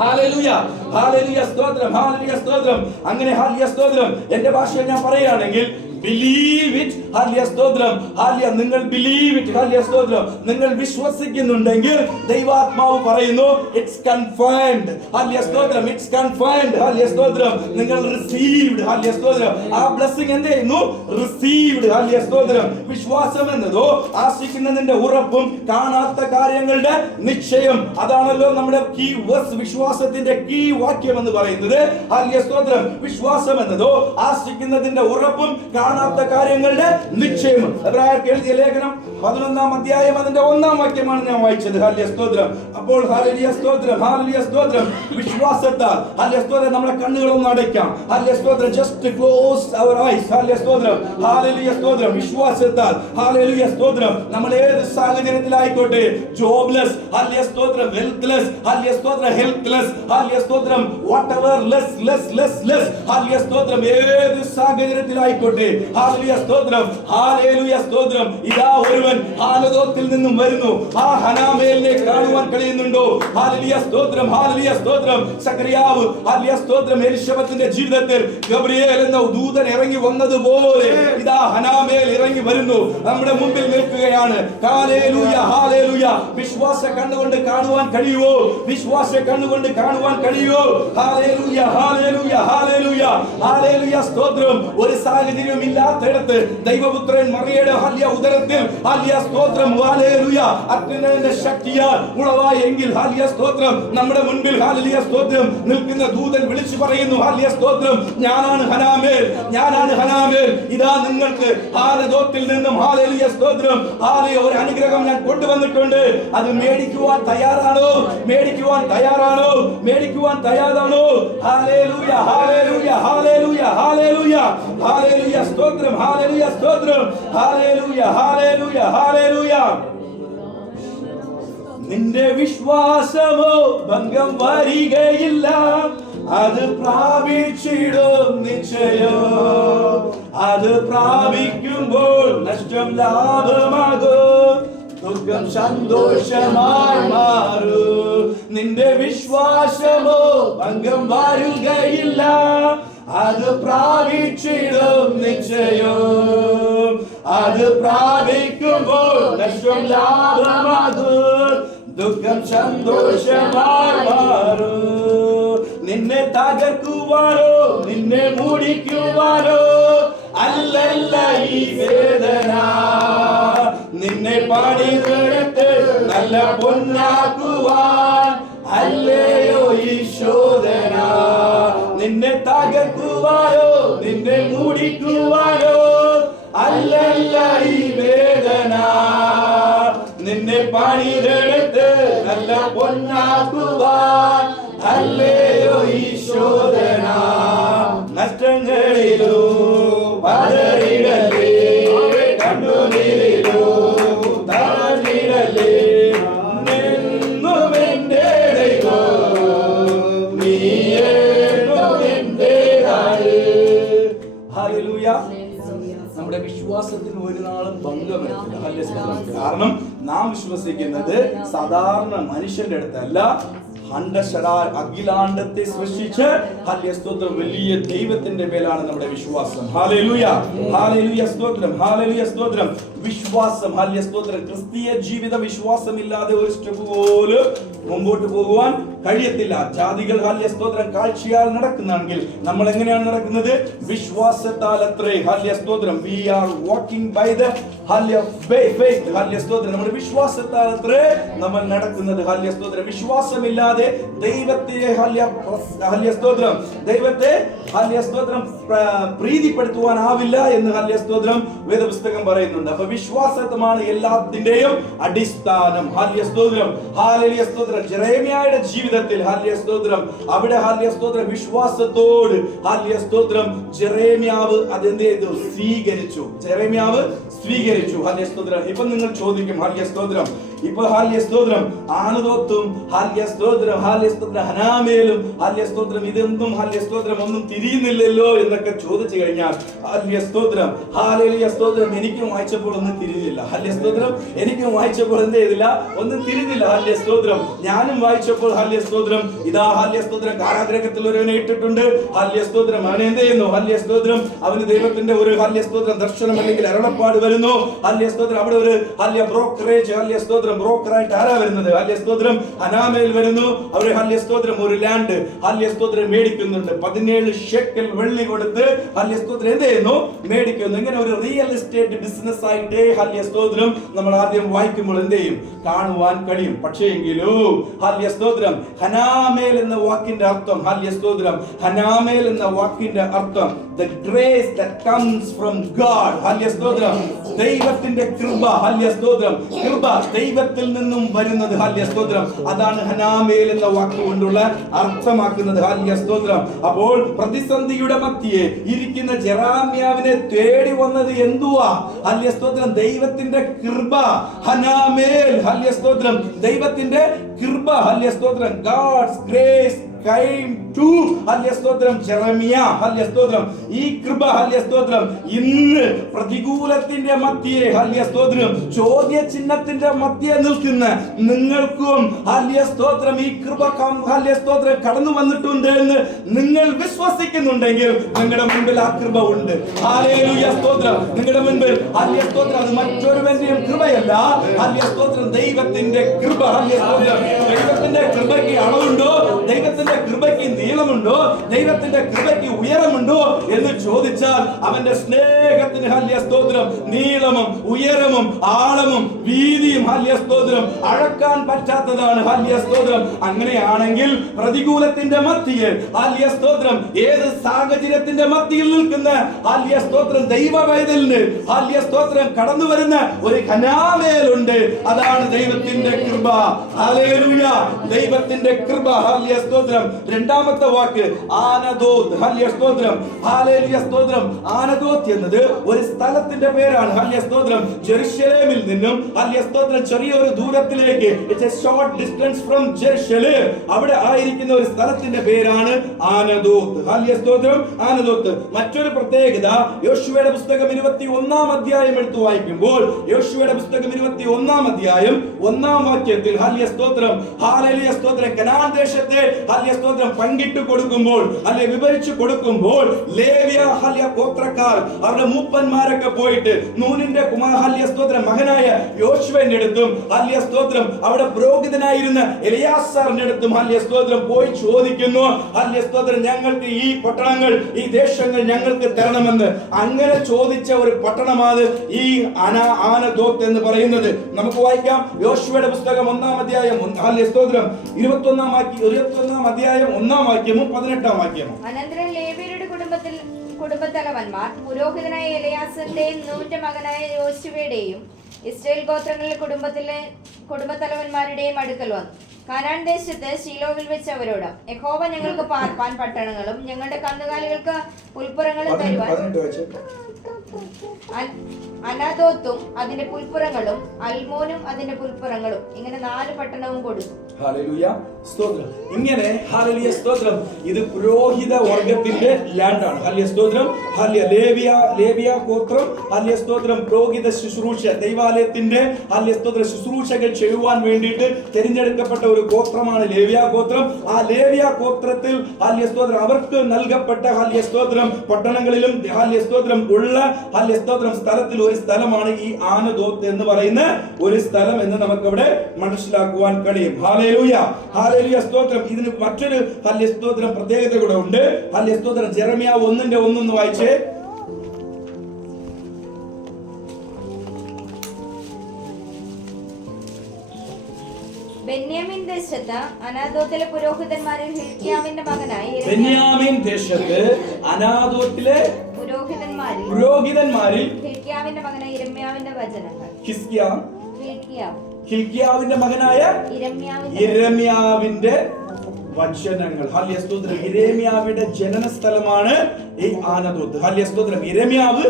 hallelujah. ഹല്ലേലൂയ സ്തോത്രം, ഹല്ലേലൂയ സ്തോത്രം. അങ്ങനെ ഹല്ലേലൂയ സ്തോത്രം എന്റെ ഭാഷയിൽ ഞാൻ പറയുകയാണെങ്കിൽ believe it, ഹല്ലേലൂയ സ്തോത്രം, ഹല്ലേലൂയ. നിങ്ങൾ believe it, ഹല്ലേലൂയ സ്തോത്രം. നിങ്ങൾ വിശ്വസിക്കുന്നുണ്ടെങ്കിൽ ദൈവാത്മാവ് പറയുന്നു it's confirmed, ഹല്ലേലൂയ സ്തോത്രം, it's confirmed, ഹല്ലേലൂയ സ്തോത്രം. നിങ്ങൾ received, ഹല്ലേലൂയ സ്തോത്രം. ആ ബ്ലെസ്സിംഗ് എന്ത് ചെയ്യുന്നു? received, ഹല്ലേലൂയ സ്തോത്രം. വിശ്വാസം എന്നതോ ആശിക്കുന്നതിന്റെ ഉറപ്പും കാണാത്ത കാര്യങ്ങളുടെ നിശ്ചയം. അതാണല്ലോ നമ്മുടെ കീ വേഴ്സ്, വിശ്വാസത്തിന്റെ കീ വാക്യം എന്ന് പറയുന്നത്. ഹല്ലേലൂയ സ്തോത്രം. വിശ്വാസം എന്നതോ ആശിക്കുന്നതിന്റെ ഉറപ്പും കാണാത്ത കാര്യങ്ങളുടെ നിശ്ചയം. എബ്രായർക്ക് എഴുതിയ ലേഖനം 11-ാം അധ്യായം അതിന്റെ 1-ാം വാക്യമാണ് ഞാൻ വായിച്ചത്. ഹല്ലേലൂയ സ്തോത്രം. അപ്പോൾ ഹല്ലേലൂയ സ്തോത്രം, ഹല്ലേലൂയ സ്തോത്രം. വിശ്വാസത്താൽ ഹല്ലേലൂയ സ്തോത്രം നമ്മുടെ കണ്ണുകളൊന്ന് അടയ്ക്കാം. ഹല്ലേലൂയ സ്തോത്രം. Just close our eyes. Hallelujah സ്തോത്രം, ഹല്ലേലൂയ സ്തോത്രം. വിശ്വാസത്താൽ ഹല്ലേലൂയ സ്തോത്രം നമ്മൾ ഏത് സാഹചര്യത്തിലായിക്കോട്ടെ, ജോബ്ലെസ്, ഹല്ലേലൂയ സ്തോത്രം, വെൽത്ത്ലെസ്, ഹല്ലേലൂയ സ്തോത്രം, ഹെൽത്ത്ലെസ്, ഹല്ലേലൂയ സ്തോത്രം, whatever less, ഹല്ലേലൂയ സ്തോത്രം, ഏത് സാഹചര്യത്തിലായിക്കോട്ടെ, ഹല്ലേലൂയ സ്തോത്രം, ഹല്ലേലൂയ സ്തോത്രം. ഇതാ ഒരുവൻ ഹാനദോത്തിൽ നിന്നും വരുന്നു. ആ ഹനാമേലിനെ കാണുവാൻ കഴിയുന്നുണ്ടോ? ഹല്ലേലൂയ സ്തോത്രം, ഹല്ലേലൂയ സ്തോത്രം. സക്കറിയാവ് ഹല്ലേലൂയ സ്തോത്രം എലിശബത്തിന്റെ ജീവിതത്തിൽ ഗബ്രിയേൽ എന്ന ദൂതൻ ഇറങ്ങി വന്നതുപോലെ ഇതാ ഹനാമേൽ ഇറങ്ങി വരുന്നു, നമ്മുടെ മുമ്പിൽ നിൽക്കുകയാണ്. Hallelujah, hallelujah. വിശ്വാസ കണ്ണുകൊണ്ട് കാണുവാൻ കഴിയുമോ? വിശ്വാസ കണ്ണുകൊണ്ട് കാണുവാൻ കഴിയുമോ? ഹല്ലേലൂയ, ഹല്ലേലൂയ, ഹല്ലേലൂയ, ഹല്ലേലൂയ സ്തോത്രം. ഒരു സാഹചര്യം ഇല്ലാത്തിടത്ത് ദൈവപുത്രൻ മറിയയുടെ ഹല്ലേലൂയ ഉദരത്തിൽ ഹല്ലേലൂയ സ്തോത്രം, ഹല്ലേലൂയ അത്യുന്നതന്റെ ശക്തിയാൽ ഉളവായെങ്കിൽ ഹല്ലേലൂയ സ്തോത്രം നമ്മുടെ മുൻപിൽ ഹല്ലേലൂയ സ്തോത്രം നിൽക്കുന്ന ദൂതൻ വിളിച്ചു പറയുന്നു, ഹല്ലേലൂയ സ്തോത്രം, ഞാനാണ് ഹനാമേൽ, ഞാനാണ് ഹനാമേൽ. ഇതാ നിങ്ങൾക്ക് ഹാനദോത്തിൽ നിന്നും ഹല്ലേലൂയ സ്തോത്രം, ഹല്ലേലൂയ ഒരു അനുഗ്രഹം ഞാൻ കൊണ്ടുവന്നിട്ടുണ്ട്. അത് മേടിക്കുവാൻ തയ്യാറാണോ? മേടിക്കുവാൻ തയ്യാറാണോ? മേടിക്കുവാൻ തയ്യാറാണോ? Hallelujah, hallelujah, hallelujah, hallelujah, hallelujah സ്തോത്രം, ഹല്ലേലൂയ സ്തോത്രം, ഹല്ലേലൂയ, ഹല്ലേലൂയ, ഹല്ലേലൂയ. നിന്റെ വിശ്വാസമോ ഭംഗം വരികയില്ല, അത് പ്രാപിച്ചിടും നിശ്ചയം. അത് പ്രാപിക്കുമ്പോൾ നഷ്ടം ലാഭമാകും, ദുഃഖം സന്തോഷമായി മാറും. നിന്റെ വിശ്വാസമോ ഭംഗം വരുകയില്ല, അത് പ്രാപിച്ചിടും നിശ്ചയം. അത് പ്രാപിക്കുമ്പോൾ നഷ്ടം ലാഭമാകും, ദുഃഖം സന്തോഷമായി മാറും. നിന്നെ തകർക്കുവാനോ നിന്നെ മൂടിക്കുവാനോ അല്ലല്ല ഈ വേദന, നിന്നെ പണിതെടുത്ത് നല്ല പൊന്നാക്കുവാൻ അല്ലയോ ഈ ശോധന. നിന്നെ തകർക്കുവാനോ നിന്നെ മൂടിക്കുവാനോ അല്ലല്ല ഈ വേദന, നിന്നെ പണിതെടുത്ത് നല്ല പൊന്നാക്കുവാൻ അല്ലയോ ഈ ശോധന. നഷ്ടങ്ങളിലോ പതറിടലേ, കണ്ണുനീരിലോ തളർന്നിടലേ, നിന്നും എന്റെ ദൈവം നീയെന്നും എന്റേതാണ്. ഹല്ലേലൂയ. നമ്മുടെ വിശ്വാസത്തിന് ഒരു നാളും ഭംഗം വരത്തില്ല. കാരണം നാം വിശ്വസിക്കുന്നത് സാധാരണ മനുഷ്യന്റെ അടുത്തല്ല, അഖിലാണ്ടത്തെ സൃഷ്ടിച്ച് ഹല്ലേലൂയ സ്തോത്രം വലിയ ദൈവത്തിന്റെ മേലാണ് നമ്മുടെ വിശ്വാസം. ഹല്ലേലൂയ, ഹല്ലേലൂയ സ്തോത്രം, ഹല്ലേലൂയ സ്തോത്രം. വിശ്വാസം, ഹല്ലേലൂയ സ്തോത്രം. ക്രിസ്തീയ ജീവിത വിശ്വാസമില്ലാതെ ഒരു സ്റ്റെപ്പ് പോലും മുമ്പോട്ട് പോകുവാൻ കഴിയത്തില്ല. ജാതികൾ ഹല്ലേലൂയ സ്തോത്രം കാഴ്ചയാൽ നടക്കുന്നെങ്കിൽ നമ്മൾ എങ്ങനെയാണ് നടക്കുന്നത്? വിശ്വാസത്താൽ അത്രേ. ഹല്ലേലൂയ സ്തോത്രം. We are walking by the faith. Hallelujah സ്തോത്രം. നമ്മുടെ വിശ്വാസത്താൽ അത്രേ നമ്മൾ നടക്കുന്നത്. ഹല്ലേലൂയ സ്തോത്രം. വിശ്വാസമില്ലാതെ ദൈവത്തെ ഹല്ലേലൂയ സ്തോത്രം, ദൈവത്തെ ഹല്ലേലൂയ സ്തോത്രം പ്രീതിപ്പെടുത്തുവാനാവില്ല എന്ന് ഹല്ലേലൂയ സ്തോത്രം വേദപുസ്തകം പറയുന്നുണ്ട്. അപ്പൊ വിശ്വാസമാണ് എല്ലാത്തിന്റെയും അടിസ്ഥാനം. ഹല്ലേലൂയ സ്തോത്രം, ഹല്ലേലൂയ സ്തോത്രം. ജെറേമിയായുടെ ജീവിതത്തിൽ ഹല്ലേലൂയ സ്തോത്രം, അവിടെ ഹല്ലേലൂയ സ്തോത്രം വിശ്വാസത്തോട് ഹല്ലേലൂയ സ്തോത്രം ജെറേമിയാവ് അതെന്ത് ചെയ്തു? സ്വീകരിച്ചു. ജെറേമിയാവ് സ്വീകരിച്ചു. ഹല്ലേലൂയ സ്തോത്രം. ഇപ്പൊ നിങ്ങൾ ചോദിക്കും, ഹല്ലേലൂയ സ്തോത്രം, ഇപ്പൊ ഹാല്യസ്തോത്രം ആനദോത്തും ഹാല്യസ്തോത്രം ഹനാമേലും ഹാല്യസ്തോത്രം ഇതെന്തും ഹാല്യസ്തോത്രം ഒന്നും തിരിയുന്നില്ലല്ലോ എന്നൊക്കെ ചോദിച്ചു കഴിഞ്ഞാൽ ഹാല്യസ്തോത്രം ഹാലേലുയ സ്തോത്രം എനിക്കും വായിച്ചപ്പോൾ ഒന്നും തിരിഞ്ഞില്ല. ഹാല്യസ്തോത്രം എനിക്കും വായിച്ചപ്പോൾ എന്ത് ചെയ്തില്ല, ഒന്നും തിരിഞ്ഞില്ല. ഹാല്യസ്തോത്രം ഞാനും വായിച്ചപ്പോൾ ഹാല്യസ്തോത്രം ഇതാ ഹാല്യസ്തോത്രം കാരാഗ്രഹത്തിൽ ഒരുവനെ ഇട്ടിട്ടുണ്ട്. ഹാല്യസ്തോത്രം അവൻ എന്ത് ചെയ്യുന്നു? ഹാല്യസ്തോത്രം അവന് ദൈവത്തിന്റെ ഒരു ഹാല്യസ്തോത്രം ദർശനം അല്ലെങ്കിൽ അരുളപ്പാട് വരുന്നു. ഹാല്യസ്തോത്രം അവിടെ ഒരു ഹാല്യ ബ്രോക്കറേജ് ഹാല്യസ്തോത്രം ബ്രോക്കറായിട്ട് ആരാ വരുന്നത്? ഹാല്യസ്തോത്രം ഹനാമേൽ വരുന്നു. അവിടെ ഹാല്യസ്തോത്രം ഒരു ലാൻഡ് ഹാല്യസ്തോത്രം മേടിക്കുന്നുണ്ട്. 17 ഷെക്കൽ വെള്ളി കൊടുത്ത് ഹാല്യസ്തോത്രം എന്ത് ചെയ്യുന്നു? മേടിക്കുന്നു. ഇങ്ങനെ ഒരു റിയൽ എസ്റ്റേറ്റ് ബിസിനസ് ആയിട്ടേ ഹാല്യസ്തോത്രം നമ്മൾ ആദ്യം വായിക്കുമ്പോൾ എന്ത് ചെയ്യും? കാണുവാൻ കഴിയും. പക്ഷേ എങ്കിലും ഹാല്യസ്തോത്രം ഹനാമേൽ എന്ന വാക്കിന്റെ അർത്ഥം ഹാല്യസ്തോത്രം ഹനാമേൽ എന്ന വാക്കിന്റെ അർത്ഥം the grace that comes from God. ഹാല്യസ്തോത്രം ദൈവത്തിന്റെ കൃപ. ഹാല്യസ്തോത്രം കൃപ ദൈവത്തിൽ നിന്നും വരുന്നത്. ഹാല്യസ്തോത്രം അതാണ് ഹനാമേൽ എന്ന വാക്കുകൊണ്ടുള്ള അർത്ഥമാക്കുന്നത്. ഹാല്യസ്തോത്രം അപ്പോൾ പ്രതിസന്ധിയുടെ മധ്യേ ഇരിക്കുന്ന ജെറമ്യാവിനെ തേടി വന്നത് എന്തുവാ? ഹാല്യസ്തോത്രം ദൈവത്തിന്റെ കൃപ. ഹനാമേൽ ഹാല്യസ്തോത്രം ദൈവത്തിന്റെ കൃപ. ഹാല്യസ്തോത്രം God's grace came to ഹാല്യസ്തോത്രം ജെറമ്യ. ഹാല്യസ്തോത്രം ഈ കൃപ ഹാല്യസ്തോത്രം ഇന്ന് പ്രതികൂലത്തിന്റെ മധ്യേ ഹാല്യസ്തോത്രം ചോദ്യചിഹ്നത്തിന്റെ മധ്യേ നിൽക്കുന്ന നിങ്ങൾക്കും ഹാല്യസ്തോത്രം ഈ കൃപ ഹാല്യസ്തോത്രം കടന്നു വന്നിട്ടുണ്ട് എന്ന് നിങ്ങൾ വിശ്വസിക്കുന്നുണ്ടെങ്കിൽ നിങ്ങളുടെ മുൻപിൽ ആ കൃപ ഉണ്ട്. ഹല്ലേലൂയ സ്തോത്രം. നിങ്ങളുടെ മുൻപിൽ ഹാല്യസ്തോത്രം അത് മറ്റൊരുവന്റെയും കൃപയല്ല. ഹാല്യസ്തോത്രം ദൈവത്തിന്റെ കൃപ. ഹാല്യസ്തോത്രം ദൈവത്തിന്റെ കൃപയ്ക്ക് അളവുണ്ടോ? ദൈവത്തിന്റെ കൃപയ്ക്ക് നീളമുണ്ടോ? ദൈവത്തിന്റെ കൃപയ്ക്ക് ഉയരമുണ്ടോ എന്ന് ചോദിച്ചാൽ അവന്റെ സ്നേഹത്തിന് ഹാല്യസ്തോത്രം നീളമും ഉയരമും ആഴമും വീതിയും ഹാല്യസ്തോത്രം അളക്കാൻ പറ്റാത്തതാണ്. ഹാല്യസ്തോത്രം അങ്ങനെയാണെങ്കിൽ പ്രതികൂലത്തിന്റെ മധ്യയിൽ ഹാല്യസ്തോത്രം ഏത് സാഹചര്യത്തിന്റെ മധ്യയിൽ നിൽക്കുന്ന ഹാല്യസ്തോത്രം ദൈവവൈതലിന് ഹാല്യസ്തോത്രം കടന്നു വരുന്ന ഒരു ഹനാമേലുണ്ട്. അതാണ് ദൈവത്തിന്റെ കൃപ. ഹല്ലേലൂയ ദൈവത്തിന്റെ കൃപ. ഹാല്യസ്തോത്രം രണ്ടാമത്തെ വാക്ക് ആനദോത്ത്. ഹല്യസ്തോത്രം ഹല്ലേലൂയ സ്തോത്രം. ആനദോത്ത് എന്നത് ഒരു സ്ഥലത്തിന്റെ പേരാണ്. ഹല്യസ്തോത്രം ജെറുസലേമിൽ നിന്നും ഹല്യസ്തോത്രം ചെറിയൊരു ദൂരത്തിലേക്ക് it's a short distance from Jerusalem അവിടെ ആയിരിക്കുന്ന ഒരു സ്ഥലത്തിന്റെ പേരാണ് ആനദോത്ത്. ഹല്യസ്തോത്രം ആനദോത്ത്. മറ്റൊരു പ്രത്യേകത യോശുവയുടെ പുസ്തകം 21-ാം അധ്യായം എടുത്തു വായിക്കുമ്പോൾ യോശുവയുടെ പുസ്തകം 21-ാം അധ്യായം 1-ാം വാക്യത്തിൽ ഹല്യസ്തോത്രം ഹല്ലേലൂയ സ്തോത്രം കനാൻ ദേശത്തെ ഹല്യസ്തോത്രം പങ്കിട്ട് കൊടുക്കുമ്പോൾ അല്ലെ വിവരിച്ചു കൊടുക്കുമ്പോൾ ലേവ്യ ഹല്യ ഗോത്രക്കാർ അവരുടെ മൂപ്പന്മാരൊക്കെ പോയിട്ട് നൂനിന്റെ ഹല്യസ്തോത്രം മകനായ യോശുവന്റെ അടുത്തും ഹല്യസ്തോത്രം അവിടെ പുരോഹിതനായിരുന്ന എലിയാസാറിന്റെ അടുത്തും ഹല്യസ്തോത്രം പോയി ചോദിക്കുന്നു. ഹല്യസ്തോത്രം ഞങ്ങൾക്ക് ഈ പട്ടണങ്ങൾ ഈ ദേശങ്ങൾ ഞങ്ങൾക്ക് തരണമെന്ന്. അങ്ങനെ ചോദിച്ച ഒരു പട്ടണമാണ് ഈ ആനദോത്ത് എന്ന് പറയുന്നത്. നമുക്ക് വായിക്കാം യോശുവയുടെ പുസ്തകം 1-ാം അധ്യായം ഹല്യസ്തോത്രം 21-ാം അധ്യായം 1-ാം വാക്യവും 18-ാം വാക്യവും. അനന്തരം ലേവ്യരുടെ കുടുംബത്തലവന്മാർ പുരോഹിതനായ എലിയാസറിന്റെയും നൂന്റെ മകനായ യോശുവയുടെയും ഇസ്രായേൽ ഗോത്രങ്ങളിലെ കുടുംബത്തലവന്മാരുടെയും അടുക്കൽ വന്നു. കനാൻ ദേശത്ത് ശീലോവിൽ വെച്ച് അവരോട് യഹോവ ഞങ്ങൾക്ക് പാർപ്പാൻ പട്ടണങ്ങളും ഞങ്ങളുടെ കന്നുകാലികൾക്ക് പുൽപ്പുറങ്ങളും തരുവാൻ അനാദോത്തും അതിന്റെ പുൽപ്പുറങ്ങളും അൽമോനും അതിന്റെ പുൽപ്പുറങ്ങളും ഇങ്ങനെ 4 പട്ടണവും കൊടുത്തു. ഹല്ലേലൂയ സ്തോത്രം. ഇങ്ങനെ ഹല്ലേലൂയ സ്തോത്രം ഇത് പുരോഹിത വർഗത്തിന്റെ ലാൻഡാണ്. ഹല്ലേലൂയ സ്തോത്രം. ലേവ്യ ഗോത്രം ഹല്ലേലൂയ സ്തോത്രം പുരോഹിത ശുശ്രൂഷ ദൈവാലയത്തിന്റെ ഹല്ലേലൂയ സ്തോത്രം ശുശ്രൂഷകൾ ചെയ്യുവാൻ വേണ്ടിയിട്ട് തിരഞ്ഞെടുക്കപ്പെട്ട ഒരു ഗോത്രമാണ് ലേവ്യ ഗോത്രം. ആ ലേവ്യ ഗോത്രത്തിൽ ഹല്ലേലൂയ സ്തോത്രം അവർക്ക് നൽകപ്പെട്ട ഹല്ലേലൂയ സ്തോത്രം പട്ടണങ്ങളിലും ഹല്ലേലൂയ സ്തോത്രം ഉള്ള ഹല്ലേലൂയ സ്തോത്രം സ്ഥലത്തിൽ ഒരു സ്ഥലമാണ് ഈ ആനദോത്ത് എന്ന് പറയുന്ന ഒരു സ്ഥലം എന്ന് നമുക്കവിടെ മനസ്സിലാക്കുവാൻ കഴിയും. ഹല്ലേലൂയ ഹല്ലേലൂയ സ്തോത്രം. ഇതിന് മറ്റൊരു ഹല്ലേലൂയ സ്തോത്രം പ്രത്യേകത കൂടെ ഉണ്ട്. ഹല്ലേലൂയ സ്തോത്രം ജെറമ്യ 1:1 വായിച്ചേ. ബെന്യാമീൻ ദേശത്ത് അനാദോത്തിലെ പുരോഹിതന്മാരിൽ ഹില്ക്കിയാവിന്റെ മകനായ ബെന്യാമീൻ ദേശത്ത് അനാദോത്തിലെ പുരോഹിതന്മാരിൽ ഹില്ക്കിയാവിന്റെ മകനായ യിരെമ്യാവിന്റെ വചനങ്ങൾ. ഹില്ക്കിയാവിന്റെ മകനായ യിരെമ്യാവിന്റെ വചനങ്ങൾ. ഹല്ലേലൂയ സ്തോത്രം. യിരെമ്യാവിന്റെ ജനന സ്ഥലമാണ് ഈ ആനദോത്ത്. ഹല്ലേലൂയ സ്തോത്രം. യിരെമ്യാവ്